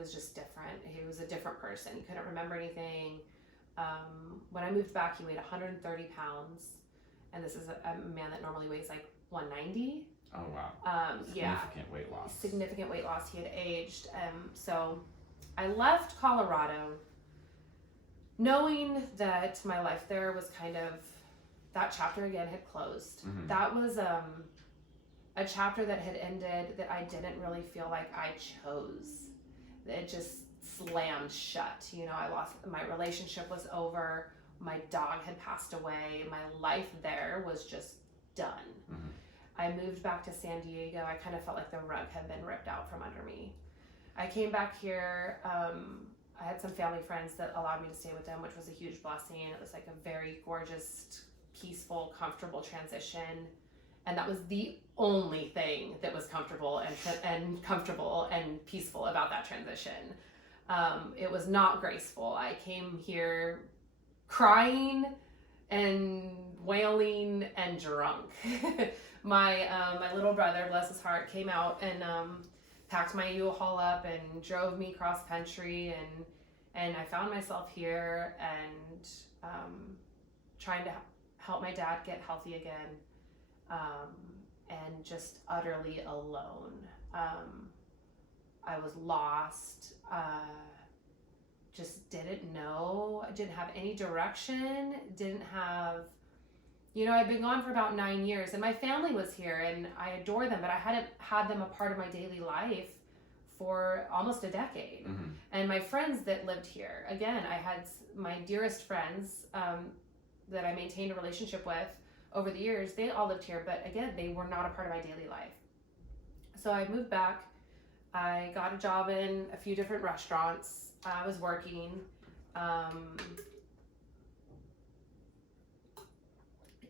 was just different. He was a different person. He couldn't remember anything. When I moved back, he weighed 130 pounds, and this is a man that normally weighs like 190. Oh wow. Significant weight loss. Significant weight loss. He had aged. So I left Colorado knowing that my life there was kind of, that chapter again had closed. That was a chapter that had ended that I didn't really feel like I chose. It just slammed shut. You know, my relationship was over. My dog had passed away. My life there was just done. I moved back to San Diego. I kind of felt like the rug had been ripped out from under me. I came back here. I had some family friends that allowed me to stay with them, which was a huge blessing. It was like a very gorgeous, peaceful, comfortable transition. And that was the only thing that was comfortable and peaceful about that transition. It was not graceful. I came here crying and wailing and drunk. My little brother, bless his heart, came out and packed my U-Haul up and drove me cross country, and I found myself here and trying to help my dad get healthy again, and just utterly alone. I was lost. Just didn't know. I didn't have any direction. Didn't have, I'd been gone for about 9 years, and my family was here, and I adore them, but I hadn't had them a part of my daily life for almost a decade. Mm-hmm. And my friends that lived here, again, I had my dearest friends that I maintained a relationship with over the years. They all lived here, but again, they were not a part of my daily life. So I moved back. I got a job in a few different restaurants. I was working.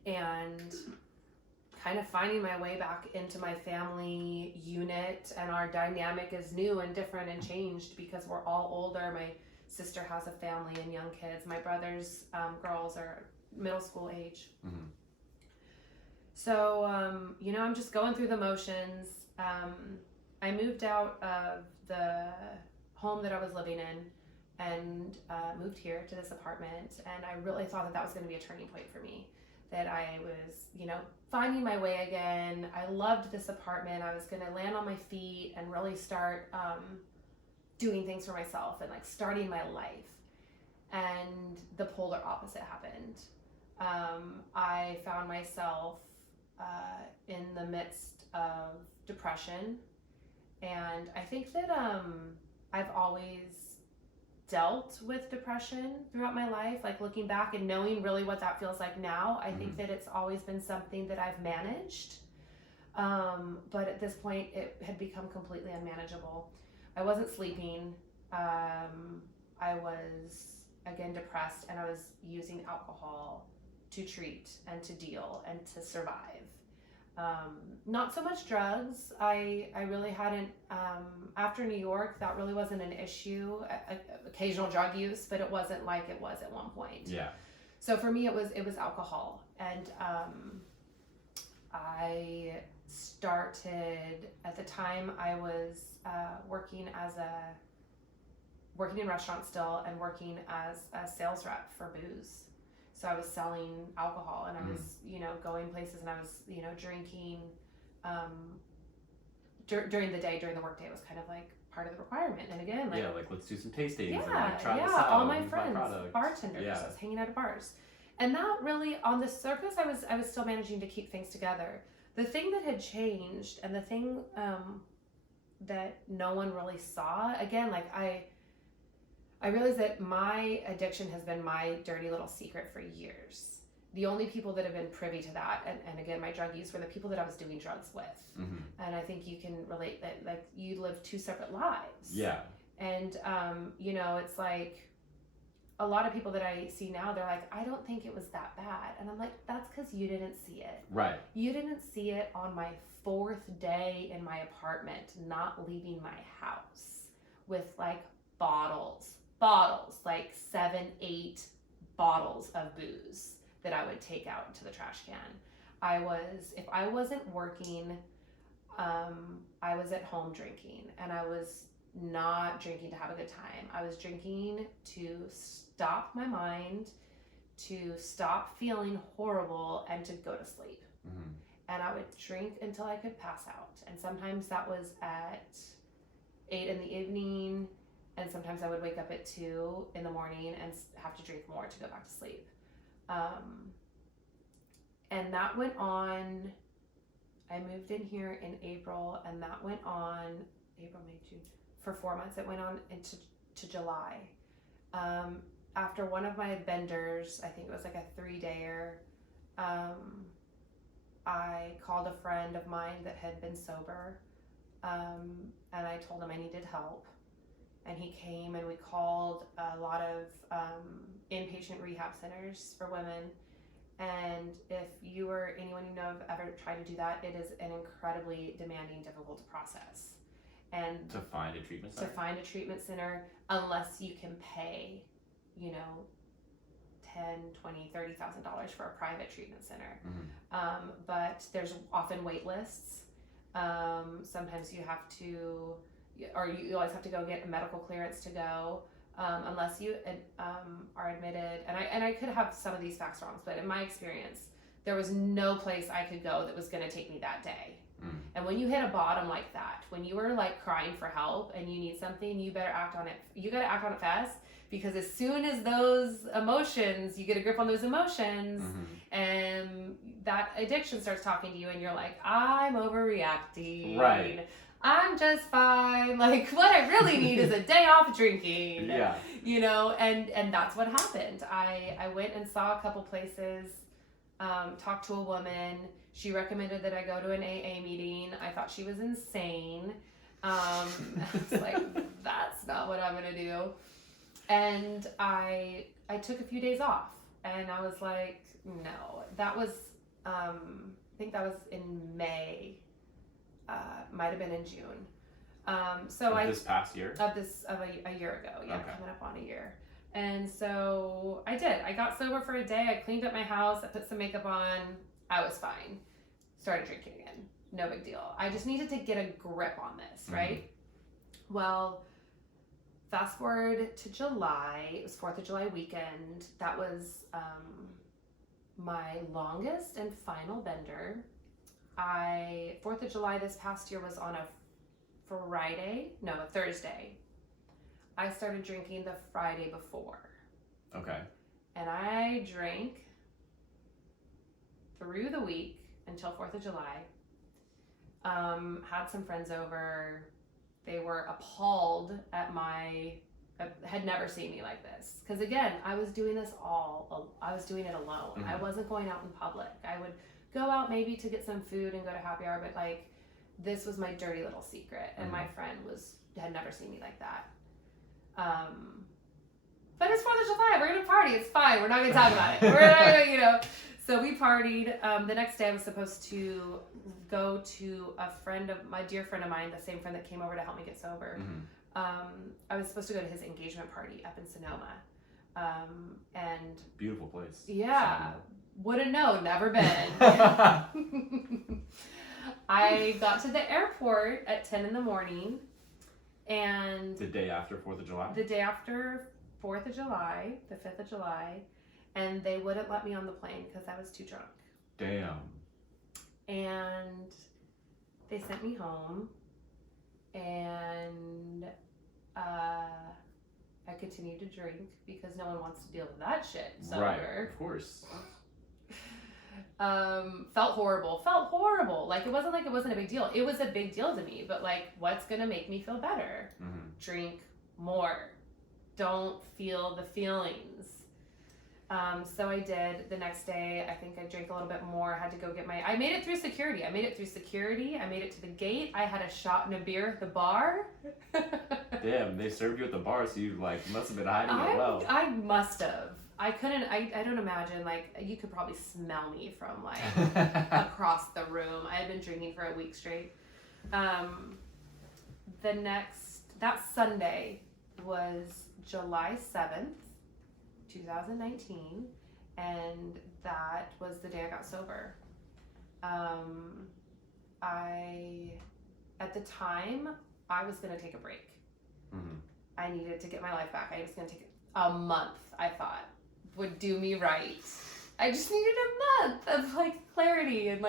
And kind of finding my way back into my family unit, and our dynamic is new and different and changed because we're all older. My sister has a family and young kids. My brother's girls are middle school age. Mm-hmm. So, I'm just going through the motions. I moved out of the home that I was living in and moved here to this apartment, and I really thought that was going to be a turning point for me, that I was, finding my way again. I loved this apartment. I was going to land on my feet and really start doing things for myself and starting my life. And the polar opposite happened. I found myself in the midst of depression, and I think that I've always dealt with depression throughout my life, looking back and knowing really what that feels like now. I think that it's always been something that I've managed, but at this point it had become completely unmanageable. I wasn't sleeping. I was again depressed, and I was using alcohol to treat and to deal and to survive. Not so much drugs. I really hadn't, after New York, that really wasn't an issue. Occasional drug use, but it wasn't like it was at one point. Yeah. So for me, it was alcohol. And I started, at the time I was working in restaurants still, and working as a sales rep for booze. So I was selling alcohol, and I was, going places, and I was, drinking during the day, during the workday. It was kind of part of the requirement. And again, let's do some tastings. Yeah, and try this yeah. out. All my Use friends, product. bartenders. Yeah. I was hanging out at bars, and that really, on the surface, I was still managing to keep things together. The thing that had changed, and the thing that no one really saw, again, I realized that my addiction has been my dirty little secret for years. The only people that have been privy to that, and again, my drug use, were the people that I was doing drugs with. Mm-hmm. And I think you can relate that, you live two separate lives. Yeah. And, it's a lot of people that I see now, they're like, I don't think it was that bad. And I'm like, that's because you didn't see it. Right. You didn't see it on my 4th day in my apartment, not leaving my house, with bottles, 7, 8 bottles of booze that I would take out into the trash can. If I wasn't working, I was at home drinking, and I was not drinking to have a good time. I was drinking to stop my mind, to stop feeling horrible, and to go to sleep. Mm-hmm. And I would drink until I could pass out. And sometimes that was at 8 in the evening, and sometimes I would wake up at 2 in the morning and have to drink more to go back to sleep. And that went on. I moved in here in April, and that went on April, May, June, for 4 months. It went on into July. After one of my benders, I think it was a 3-dayer, I called a friend of mine that had been sober, and I told him I needed help. And he came, and we called a lot of inpatient rehab centers for women. And if you or anyone you know have ever tried to do that, it is an incredibly demanding, difficult process. and to find a treatment center. Unless you can pay, $10, $20, $30,000 for a private treatment center. But there's often wait lists. Sometimes you have to, or you always have to go get a medical clearance to go, unless you are admitted. And I could have some of these facts wrong, but in my experience, there was no place I could go that was going to take me that day. And when you hit a bottom like that, when you were like crying for help and you need something, you better act on it. You got to act on it fast, because as soon as those emotions, you get a grip on those emotions, and that addiction starts talking to you, and you're like, I'm overreacting. Right. I'm just fine. Like, what I really need is a day off drinking. Yeah. And that's what happened. I went and saw a couple places, talked to a woman. She recommended that I go to an AA meeting. I thought she was insane. I was like, that's not what I'm going to do. And I took a few days off, and I was like, no. That was, I think that was in May. Might have been in June. This past year? Of a year ago. Yeah, okay. Coming up on a year. And so I did. I got sober for a day. I cleaned up my house. I put some makeup on. I was fine. Started drinking again. No big deal. I just needed to get a grip on this, right? Well, fast forward to July. It was 4th of July weekend. That was my longest and final bender. 4th of July this past year was on a Thursday. I started drinking the Friday before. Okay. And I drank through the week until 4th of July. Had some friends over. They were appalled at had never seen me like this. Because again, I was doing it alone. I wasn't going out in public. I would go out maybe to get some food and go to happy hour, but like, this was my dirty little secret. And my friend had never seen me like that. But it's 4th of July. We're gonna party. It's fine. We're not gonna talk about it. We're not, So we partied. The next day I was supposed to go to my dear friend of mine, the same friend that came over to help me get sober. I was supposed to go to his engagement party up in Sonoma. And beautiful place. Yeah. Sonoma. Wouldn't know. Never been. I got to the airport at 10 in the morning. And the day after 4th of July? The day after 4th of July, the 5th of July. And they wouldn't let me on the plane because I was too drunk. Damn. And they sent me home. And I continued to drink because no one wants to deal with that shit sober. Right, of course. Felt horrible. Like, it wasn't a big deal. It was a big deal to me, but like, what's gonna make me feel better? Drink more. Don't feel the feelings. So I did. The next day, I think I drank a little bit more. I had to go get I made it through security. I made it to the gate. I had a shot and a beer at the bar. Damn, they served you at the bar, so you must have been hiding it well. I must have. I couldn't, I don't imagine, you could probably smell me from, across the room. I had been drinking for a week straight. That Sunday was July 7th, 2019, and that was the day I got sober. At the time, I was going to take a break. I needed to get my life back. I was going to take a month, I thought, would do me right. I just needed a month of clarity and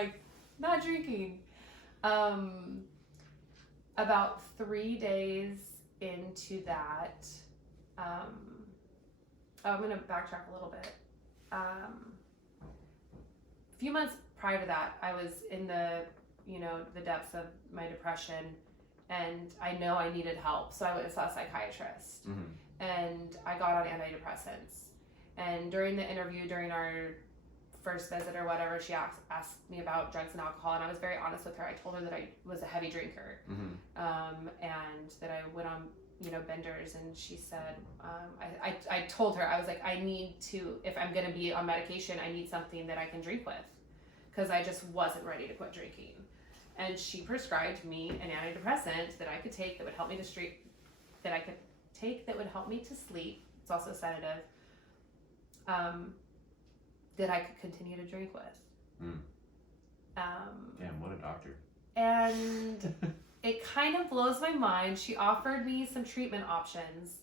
not drinking. About 3 days into that, I'm gonna backtrack a little bit. A few months prior to that, I was in the depths of my depression, and I know I needed help, so I went and saw a psychiatrist, and I got on antidepressants. And during the interview, during our first visit or whatever, she asked me about drugs and alcohol, and I was very honest with her. I told her that I was a heavy drinker, and that I went on, benders, and she said, I told her, I was like, I need to, if I'm going to be on medication, I need something that I can drink with, because I just wasn't ready to quit drinking. And she prescribed me an antidepressant that I could take that would help me to sleep. It's also a sedative. That I could continue to drink with. Damn, what a doctor. And it kind of blows my mind. She offered me some treatment options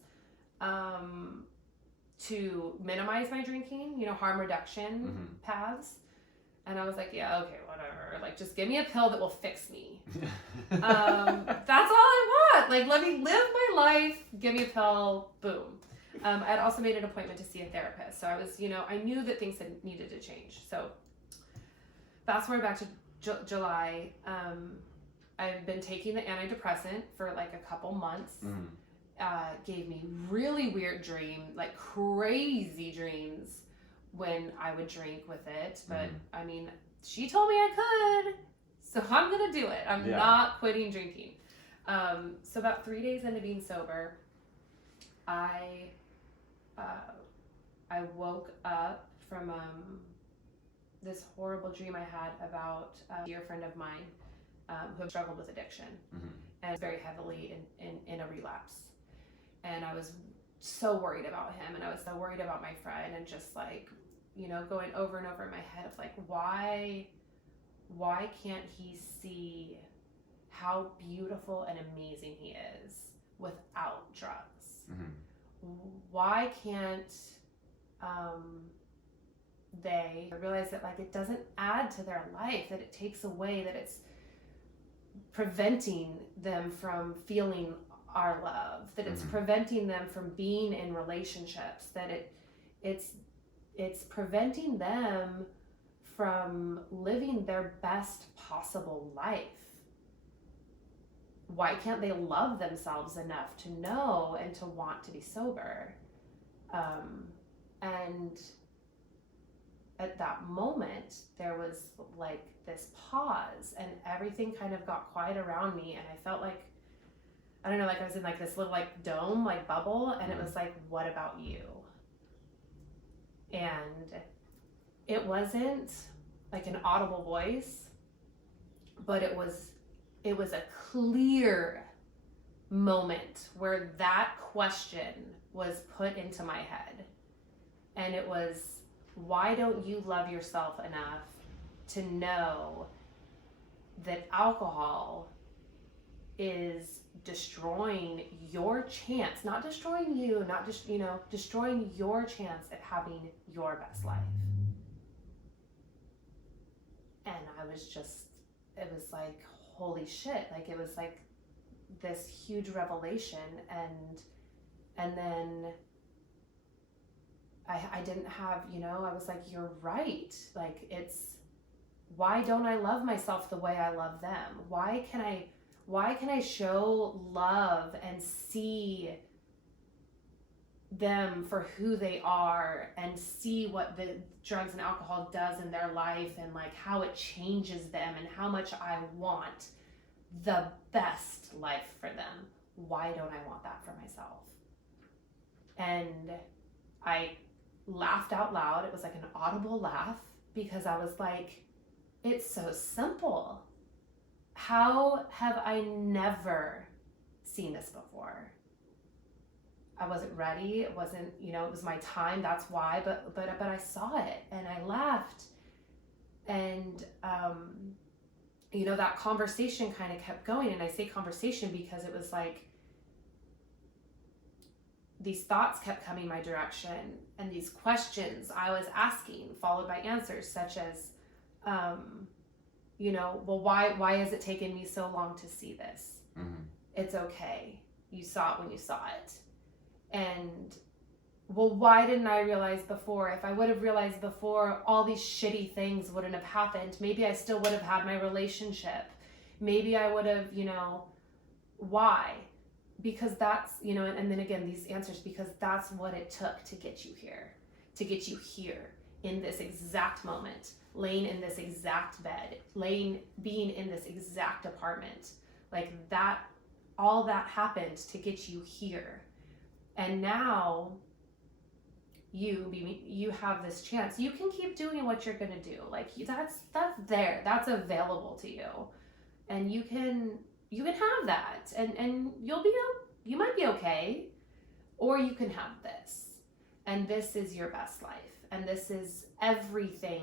to minimize my drinking, harm reduction paths. And I was like, yeah, okay, whatever. Like, just give me a pill that will fix me. That's all I want. Like, let me live my life. Give me a pill. Boom. I'd also made an appointment to see a therapist. So I was, I knew that things had needed to change. So fast forward back to July. I've been taking the antidepressant for like a couple months. Gave me really weird dreams, like crazy dreams when I would drink with it. But I mean, she told me I could, so I'm going to do it. I'm not quitting drinking. So about 3 days into being sober, I woke up from this horrible dream I had about a dear friend of mine who had struggled with addiction and very heavily in a relapse. And I was so worried about him, and I was so worried about my friend, and just like, going over and over in my head of like, why can't he see how beautiful and amazing he is without drugs? Why can't they realize that like it doesn't add to their life, that it takes away, that it's preventing them from feeling our love, that it's preventing them from being in relationships, that it's preventing them from living their best possible life. Why can't they love themselves enough to know and to want to be sober? And at that moment, there was like this pause, and everything kind of got quiet around me, and I felt like, I don't know, like I was in like this little like dome, like bubble, and it was like, what about you? And it wasn't like an audible voice, but it was a clear moment where that question was put into my head. And it was, why don't you love yourself enough to know that alcohol is destroying your chance, not destroying you, not just, destroying your chance at having your best life? And I was just, it was like, holy shit. Like, it was like this huge revelation. And then I didn't have, I was like, you're right. Like, it's, why don't I love myself the way I love them? Why can I show love and see them for who they are, and see what the drugs and alcohol does in their life, and like how it changes them, and how much I want the best life for them? Why don't I want that for myself? And I laughed out loud. It was like an audible laugh, because I was like, it's so simple. How have I never seen this before? I wasn't ready. It wasn't, it was my time. That's why. But I saw it, and I laughed. And, that conversation kind of kept going. And I say conversation because it was like, these thoughts kept coming my direction, and these questions I was asking, followed by answers such as, well, why has it taken me so long to see this? It's okay. You saw it when you saw it. And, well, why didn't I realize before? If I would have realized before, all these shitty things wouldn't have happened. Maybe I still would have had my relationship. Maybe I would have, why? Because that's, and then again, these answers, because that's what it took to get you here in this exact moment, laying in this exact bed, being in this exact apartment. Like that, all that happened to get you here. And now you have this chance. You can keep doing what you're going to do. Like that's there, that's available to you. and you can have that, and you might be okay, or you can have this, and this is your best life, and this is everything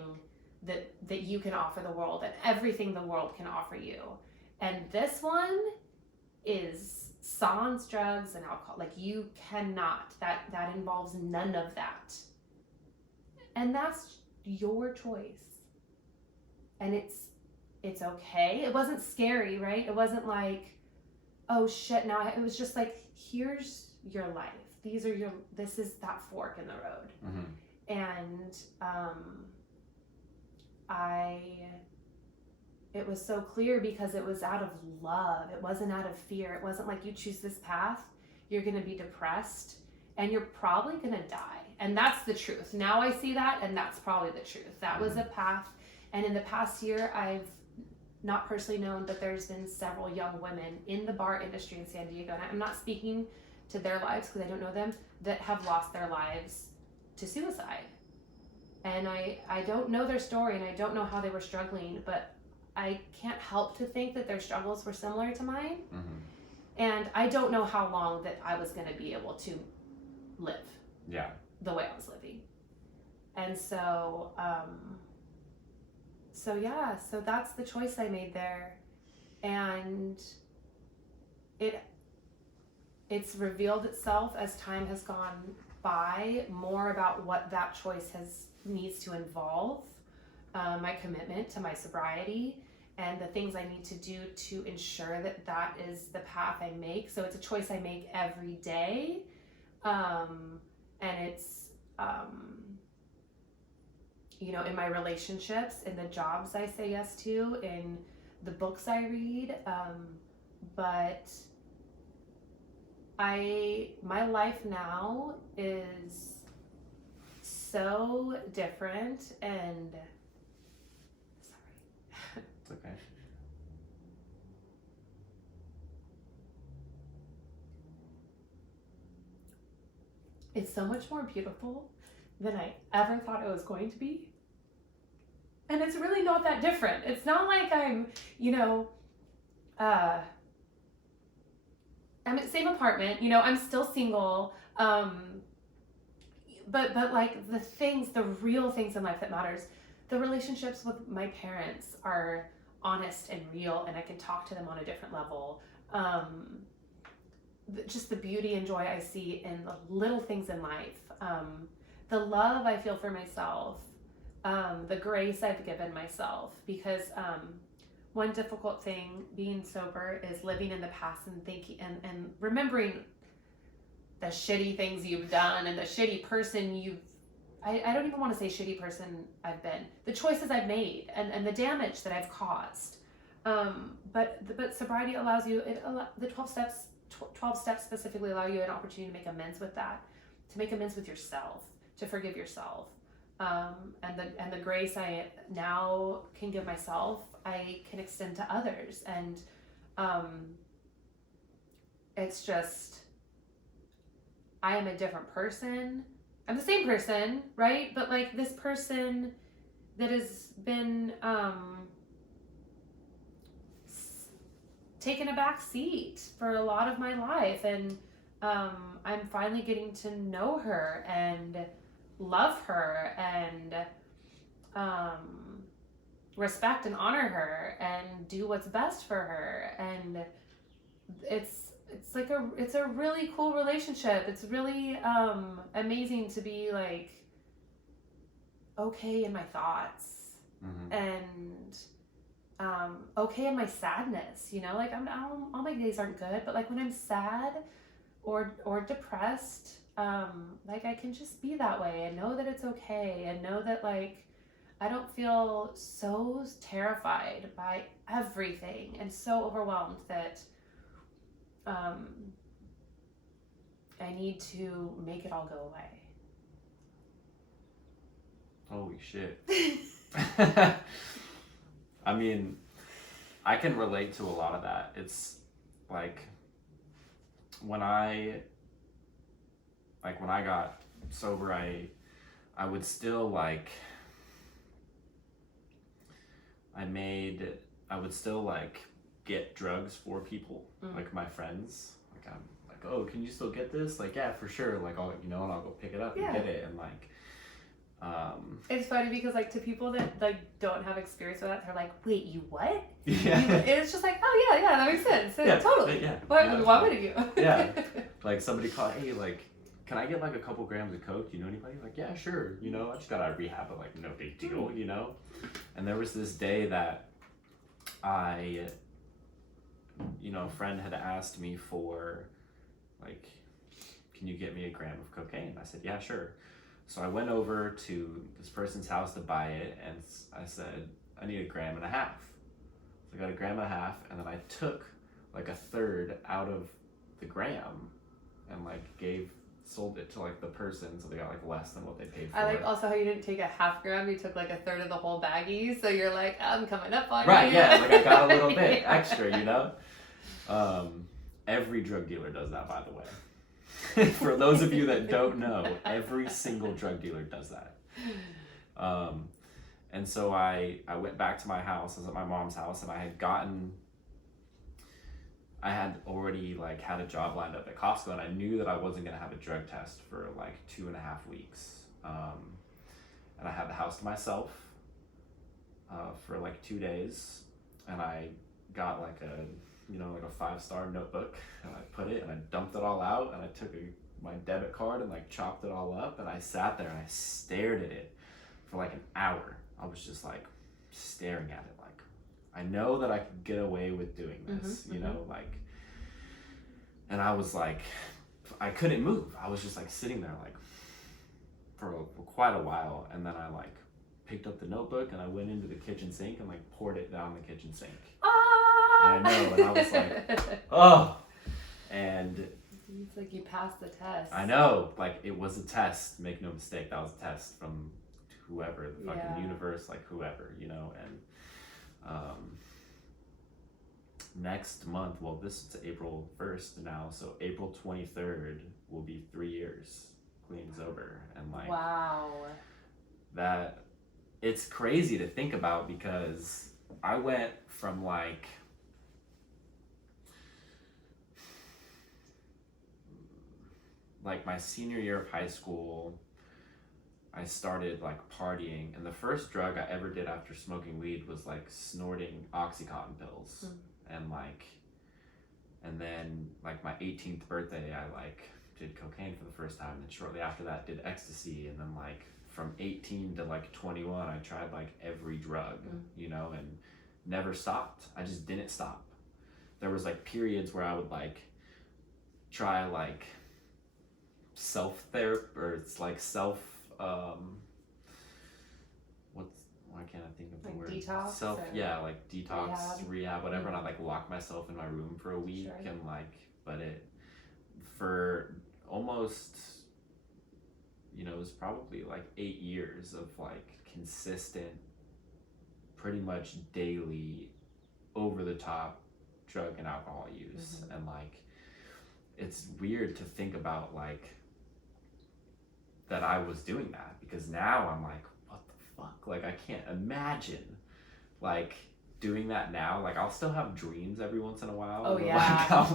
that you can offer the world, and everything the world can offer you. And this one is sans, drugs, and alcohol. Like, you cannot, that involves none of that. And that's your choice. And it's okay. It wasn't scary, right? It wasn't like, oh shit, now it was just like, here's your life. This is that fork in the road. Mm-hmm. And it was so clear because it was out of love. It wasn't out of fear. It wasn't like, you choose this path, you're going to be depressed, and you're probably going to die. And that's the truth. Now I see that, and that's probably the truth. That was a path. And in the past year, I've not personally known, but there's been several young women in the bar industry in San Diego, and I'm not speaking to their lives because I don't know them, that have lost their lives to suicide. And I don't know their story, and I don't know how they were struggling, but I can't help to think that their struggles were similar to mine. Mm-hmm. And I don't know how long that I was going to be able to live the way I was living. And so, so that's the choice I made there. And it's revealed itself as time has gone by, more about what that choice needs to involve, my commitment to my sobriety, and the things I need to do to ensure that is the path I make. So it's a choice I make every day. And it's, in my relationships, in the jobs I say yes to, in the books I read, but my life now is so different, and sorry. It's okay. It's so much more beautiful than I ever thought it was going to be. And it's really not that different. It's not like I'm, I'm in the same apartment, I'm still single. But like the real things in life that matters, the relationships with my parents are honest and real, and I can talk to them on a different level. Just the beauty and joy I see in the little things in life, the love I feel for myself, the grace I've given myself, because one difficult thing being sober is living in the past and thinking and remembering the shitty things you've done and the shitty person I don't even want to say shitty person I've been, the choices I've made and the damage that I've caused. But sobriety allows you, the 12 steps specifically allow you an opportunity to make amends with that, to make amends with yourself, to forgive yourself. And the grace I now can give myself, I can extend to others. And it's just, I am a different person. I'm the same person, right? But like this person that has been taken a back seat for a lot of my life, and I'm finally getting to know her and love her and respect and honor her and do what's best for her. And it's a really cool relationship. It's really amazing to be like okay in my thoughts, mm-hmm. and okay in my sadness. Like all my days aren't good, but like when I'm sad or depressed, like I can just be that way and know that it's okay, and know that like I don't feel so terrified by everything and so overwhelmed that I need to make it all go away. Holy shit. I mean, I can relate to a lot of that. It's like when I got sober, I would still like, I would still like get drugs for people, like my friends. Like I'm like, oh, can you still get this? Like, yeah, for sure. Like, I'll and I'll go pick it up and get it, and like. It's funny because like to people that like don't have experience with that, they're like, wait, you what? Yeah. It's just like, oh yeah, that makes sense. Yeah, totally. Yeah. Why wouldn't you? Yeah. Like somebody called, hey, like, can I get like a couple grams of coke? Do you know anybody? Like, yeah, sure. I just got out of rehab, but like no big deal, And there was this day that I, a friend had asked me for, like, can you get me a gram of cocaine? I said, yeah, sure. So I went over to this person's house to buy it, and I said, I need 1.5 grams. So I got 1.5 grams, and then I took like a third out of the gram and like sold it to like the person, so they got like less than what they paid for. I like also how you didn't take a 1/2 gram, you took like a third of the whole baggie, so you're like, I'm coming up on right, you. Yeah, like I got a little bit extra, Every drug dealer does that, by the way. For those of you that don't know, every single drug dealer does that. And so I went back to my house. I was at my mom's house, and I had already like had a job lined up at Costco, and I knew that I wasn't gonna have a drug test for like 2.5 weeks. And I had the house to myself for like 2 days, and I got like a 5-star notebook, and I put it and I dumped it all out, and I took my debit card and like chopped it all up, and I sat there and I stared at it for like an hour. I was just like staring at it, like, I know that I could get away with doing this, like, and I was like, I couldn't move. I was just like sitting there like for quite a while, and then I like picked up the notebook and I went into the kitchen sink and like poured it down the kitchen sink. I know, and I was like, oh, and it's like you passed the test. I know, like it was a test. Make no mistake, that was a test from whoever, the fucking universe, like whoever, and next month, well, this is April 1st now, so April 23rd will be 3 years clean sober, and like, wow, that it's crazy to think about, because I went from like my senior year of high school, I started like partying, and the first drug I ever did after smoking weed was like snorting Oxycontin pills. And then like my 18th birthday, I like did cocaine for the first time, and shortly after that did ecstasy, and then like from 18 to like 21, I tried like every drug, and never stopped. I just didn't stop. There was like periods where I would like try like self-therapy, or it's like why can't I think of the word? Detox? Like detox, rehab, whatever, and I like lock myself in my room for a week, and like, but it, for almost, it was probably like 8 years of like consistent, pretty much daily, over the top drug and alcohol use. And like, it's weird to think about like that I was doing that, because now I'm like, what the fuck? Like, I can't imagine like doing that now. Like, I'll still have dreams every once in a while. Oh yeah. Like,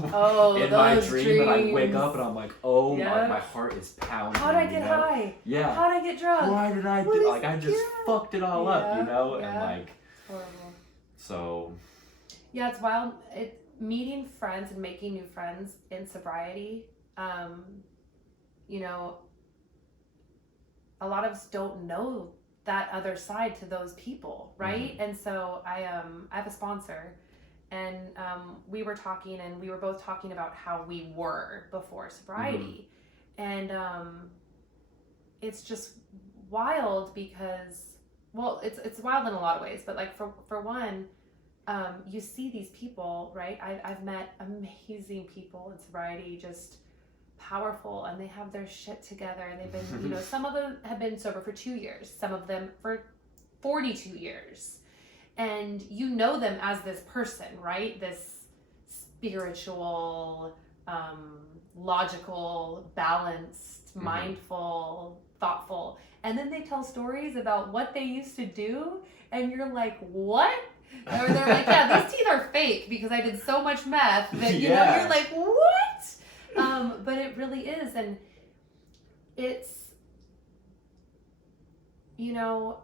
in my dream, and I wake up and I'm like, oh my heart is pounding. How'd I get high? Yeah. How'd I get drunk? Why did I do? Like, I just fucked it all up, and like. Horrible. So. Yeah, it's wild. Meeting friends and making new friends in sobriety. A lot of us don't know that other side to those people, right? And so I have a sponsor, and we were talking, and we were both talking about how we were before sobriety, and it's just wild because, well, it's wild in a lot of ways, but like for one, you see these people, right? I've met amazing people in sobriety, just powerful, and they have their shit together, and they've been, some of them have been sober for 2 years, some of them for 42 years, and you know them as this person, right? This spiritual, logical, balanced, mindful, thoughtful, and then they tell stories about what they used to do, and you're like, what? Or they're like, yeah, these teeth are fake because I did so much meth that, you know, Yeah. you're like, what? But it really is. And it's, you know,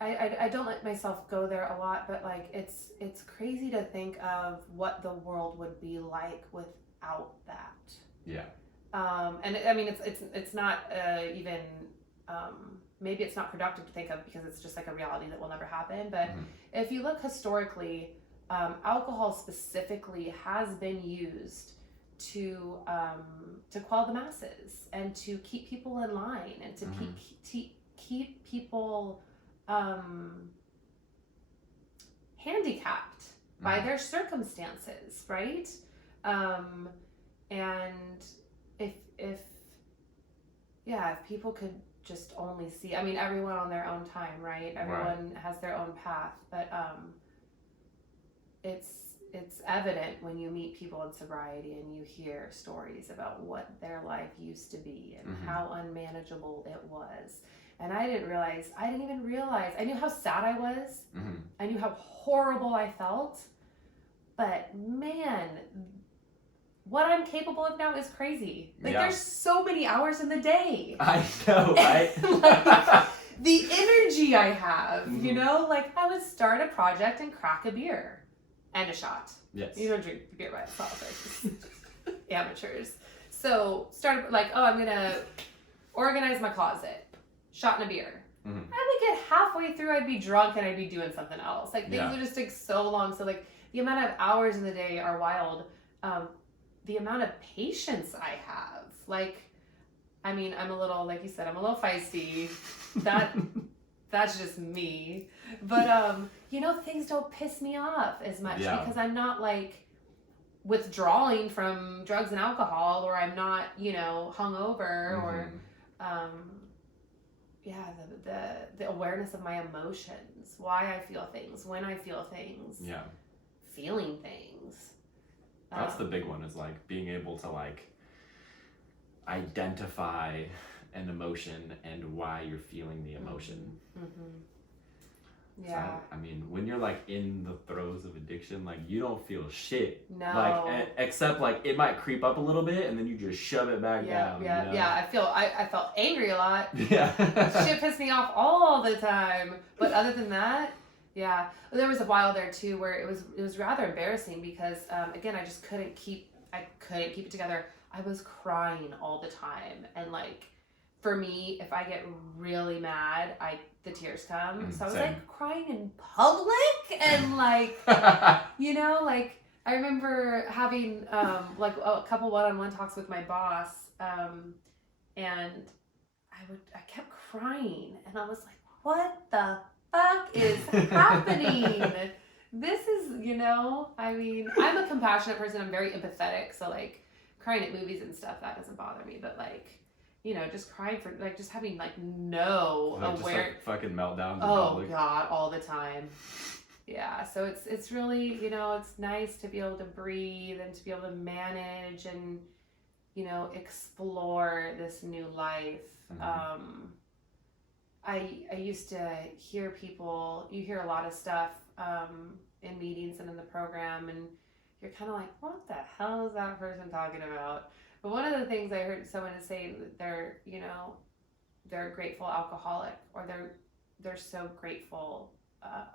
I don't let myself go there a lot, but like it's crazy to think of what the world would be like without that. Yeah. And I mean it's not even maybe it's not productive to think of because it's just like a reality that will never happen. But if you look historically, alcohol specifically has been used to quell the masses and to keep people in line and to keep people handicapped by their circumstances, right? And if people could just only see, I mean, everyone on their own time, right? Everyone has their own path, but it's evident when you meet people in sobriety and you hear stories about what their life used to be and how unmanageable it was. And I didn't even realize, I knew how sad I was. I knew how horrible I felt. But man, what I'm capable of now is crazy. Like there's so many hours in the day. I know, right? Like, the energy I have, you know, like I would start a project and crack a beer and a shot. Yes. You don't drink beer by itself, right? Just amateurs. So start like, oh, I'm gonna organize my closet. Shot and a beer. I would get halfway through, I'd be drunk and I'd be doing something else. Like things would just take so long. So like the amount of hours in the day are wild. The amount of patience I have. Like, I mean, I'm a little, like you said, I'm a little feisty. That's just me. But you know, things don't piss me off as much because I'm not like withdrawing from drugs and alcohol, or I'm not, you know, hungover or the awareness of my emotions, why I feel things, when I feel things, feeling things. That's the big one, is like being able to like identify an emotion and why you're feeling the emotion. Yeah. So, I mean, when you're like in the throes of addiction, like you don't feel shit. No. Like except like it might creep up a little bit and then you just shove it back down. Yeah. You know? Yeah. I felt angry a lot. Yeah. Shit pissed me off all the time. But other than that, yeah. There was a while there too where it was rather embarrassing because again I just couldn't keep it together. I was crying all the time, and like for me, if I get really mad, the tears come. So I was like crying in public and like, you know, like I remember having like a couple one-on-one talks with my boss, and I kept crying, and I was like, what the fuck is happening? This is, you know, I mean, I'm a compassionate person. I'm very empathetic. So like crying at movies and stuff, that doesn't bother me. But like, you know, just crying for like just having like no like just like fucking meltdowns. Oh God, all the time. Yeah. So it's really, you know, it's nice to be able to breathe and to be able to manage and, you know, explore this new life. I used to hear people, you hear a lot of stuff in meetings and in the program, and you're kind of like, what the hell is that person talking about? But one of the things I heard someone is saying that they're, you know, they're a grateful alcoholic, or they're so grateful,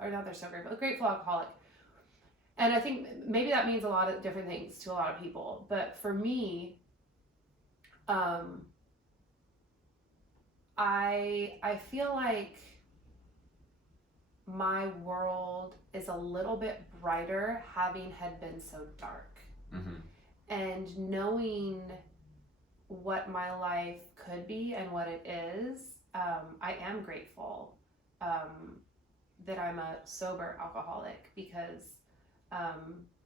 or not they're so grateful, a grateful alcoholic. And I think maybe that means a lot of different things to a lot of people. But for me, I feel like my world is a little bit brighter having had been so dark. And knowing what my life could be and what it is, I am grateful that I'm a sober alcoholic because,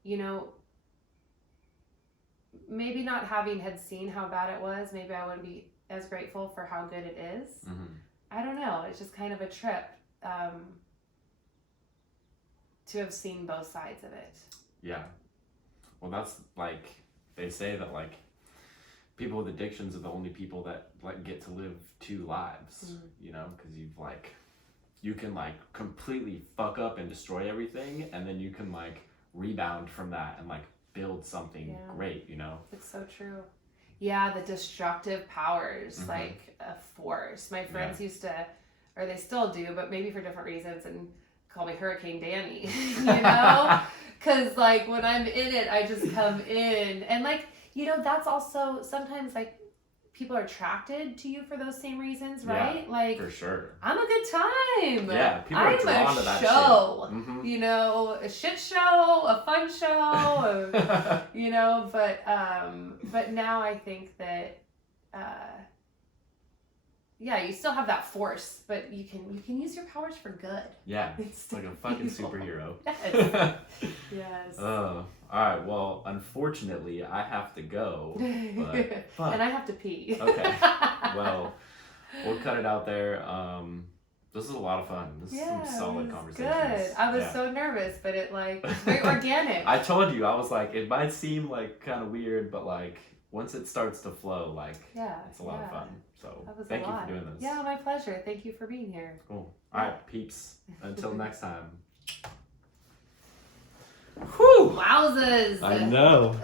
you know, maybe not having had seen how bad it was, maybe I wouldn't be as grateful for how good it is. I don't know. It's just kind of a trip to have seen both sides of it. Yeah. Well, that's like, they say that like people with addictions are the only people that like get to live two lives, you know, because you've like you can like completely fuck up and destroy everything, and then you can like rebound from that and like build something great, you know? It's so true. Yeah, the destructive powers, like a force. My friends used to, or they still do, but maybe for different reasons, and call me Hurricane Danny, you know? Because like when I'm in it, I just come in, and like, you know, that's also sometimes like people are attracted to you for those same reasons, right? Yeah, like, for sure. I'm a good time. Yeah, people are drawn to that show. shit. You know, a shit show, a fun show, you know, but now I think that, yeah, you still have that force, but you can use your powers for good. Yeah, it's like a fucking superhero. Yes. Yes. Oh, all right. Well, unfortunately, I have to go. But and I have to pee. Okay. Well, we'll cut it out there. This is a lot of fun. This is some solid conversations. Good. I was so nervous, but it like was very organic. I told you, I was like, it might seem like kind of weird, but like once it starts to flow, like it's a lot of fun. So thank you for doing this. Yeah, my pleasure. Thank you for being here. Cool. All right, peeps. Until next time. Whew! Wowzers! I know.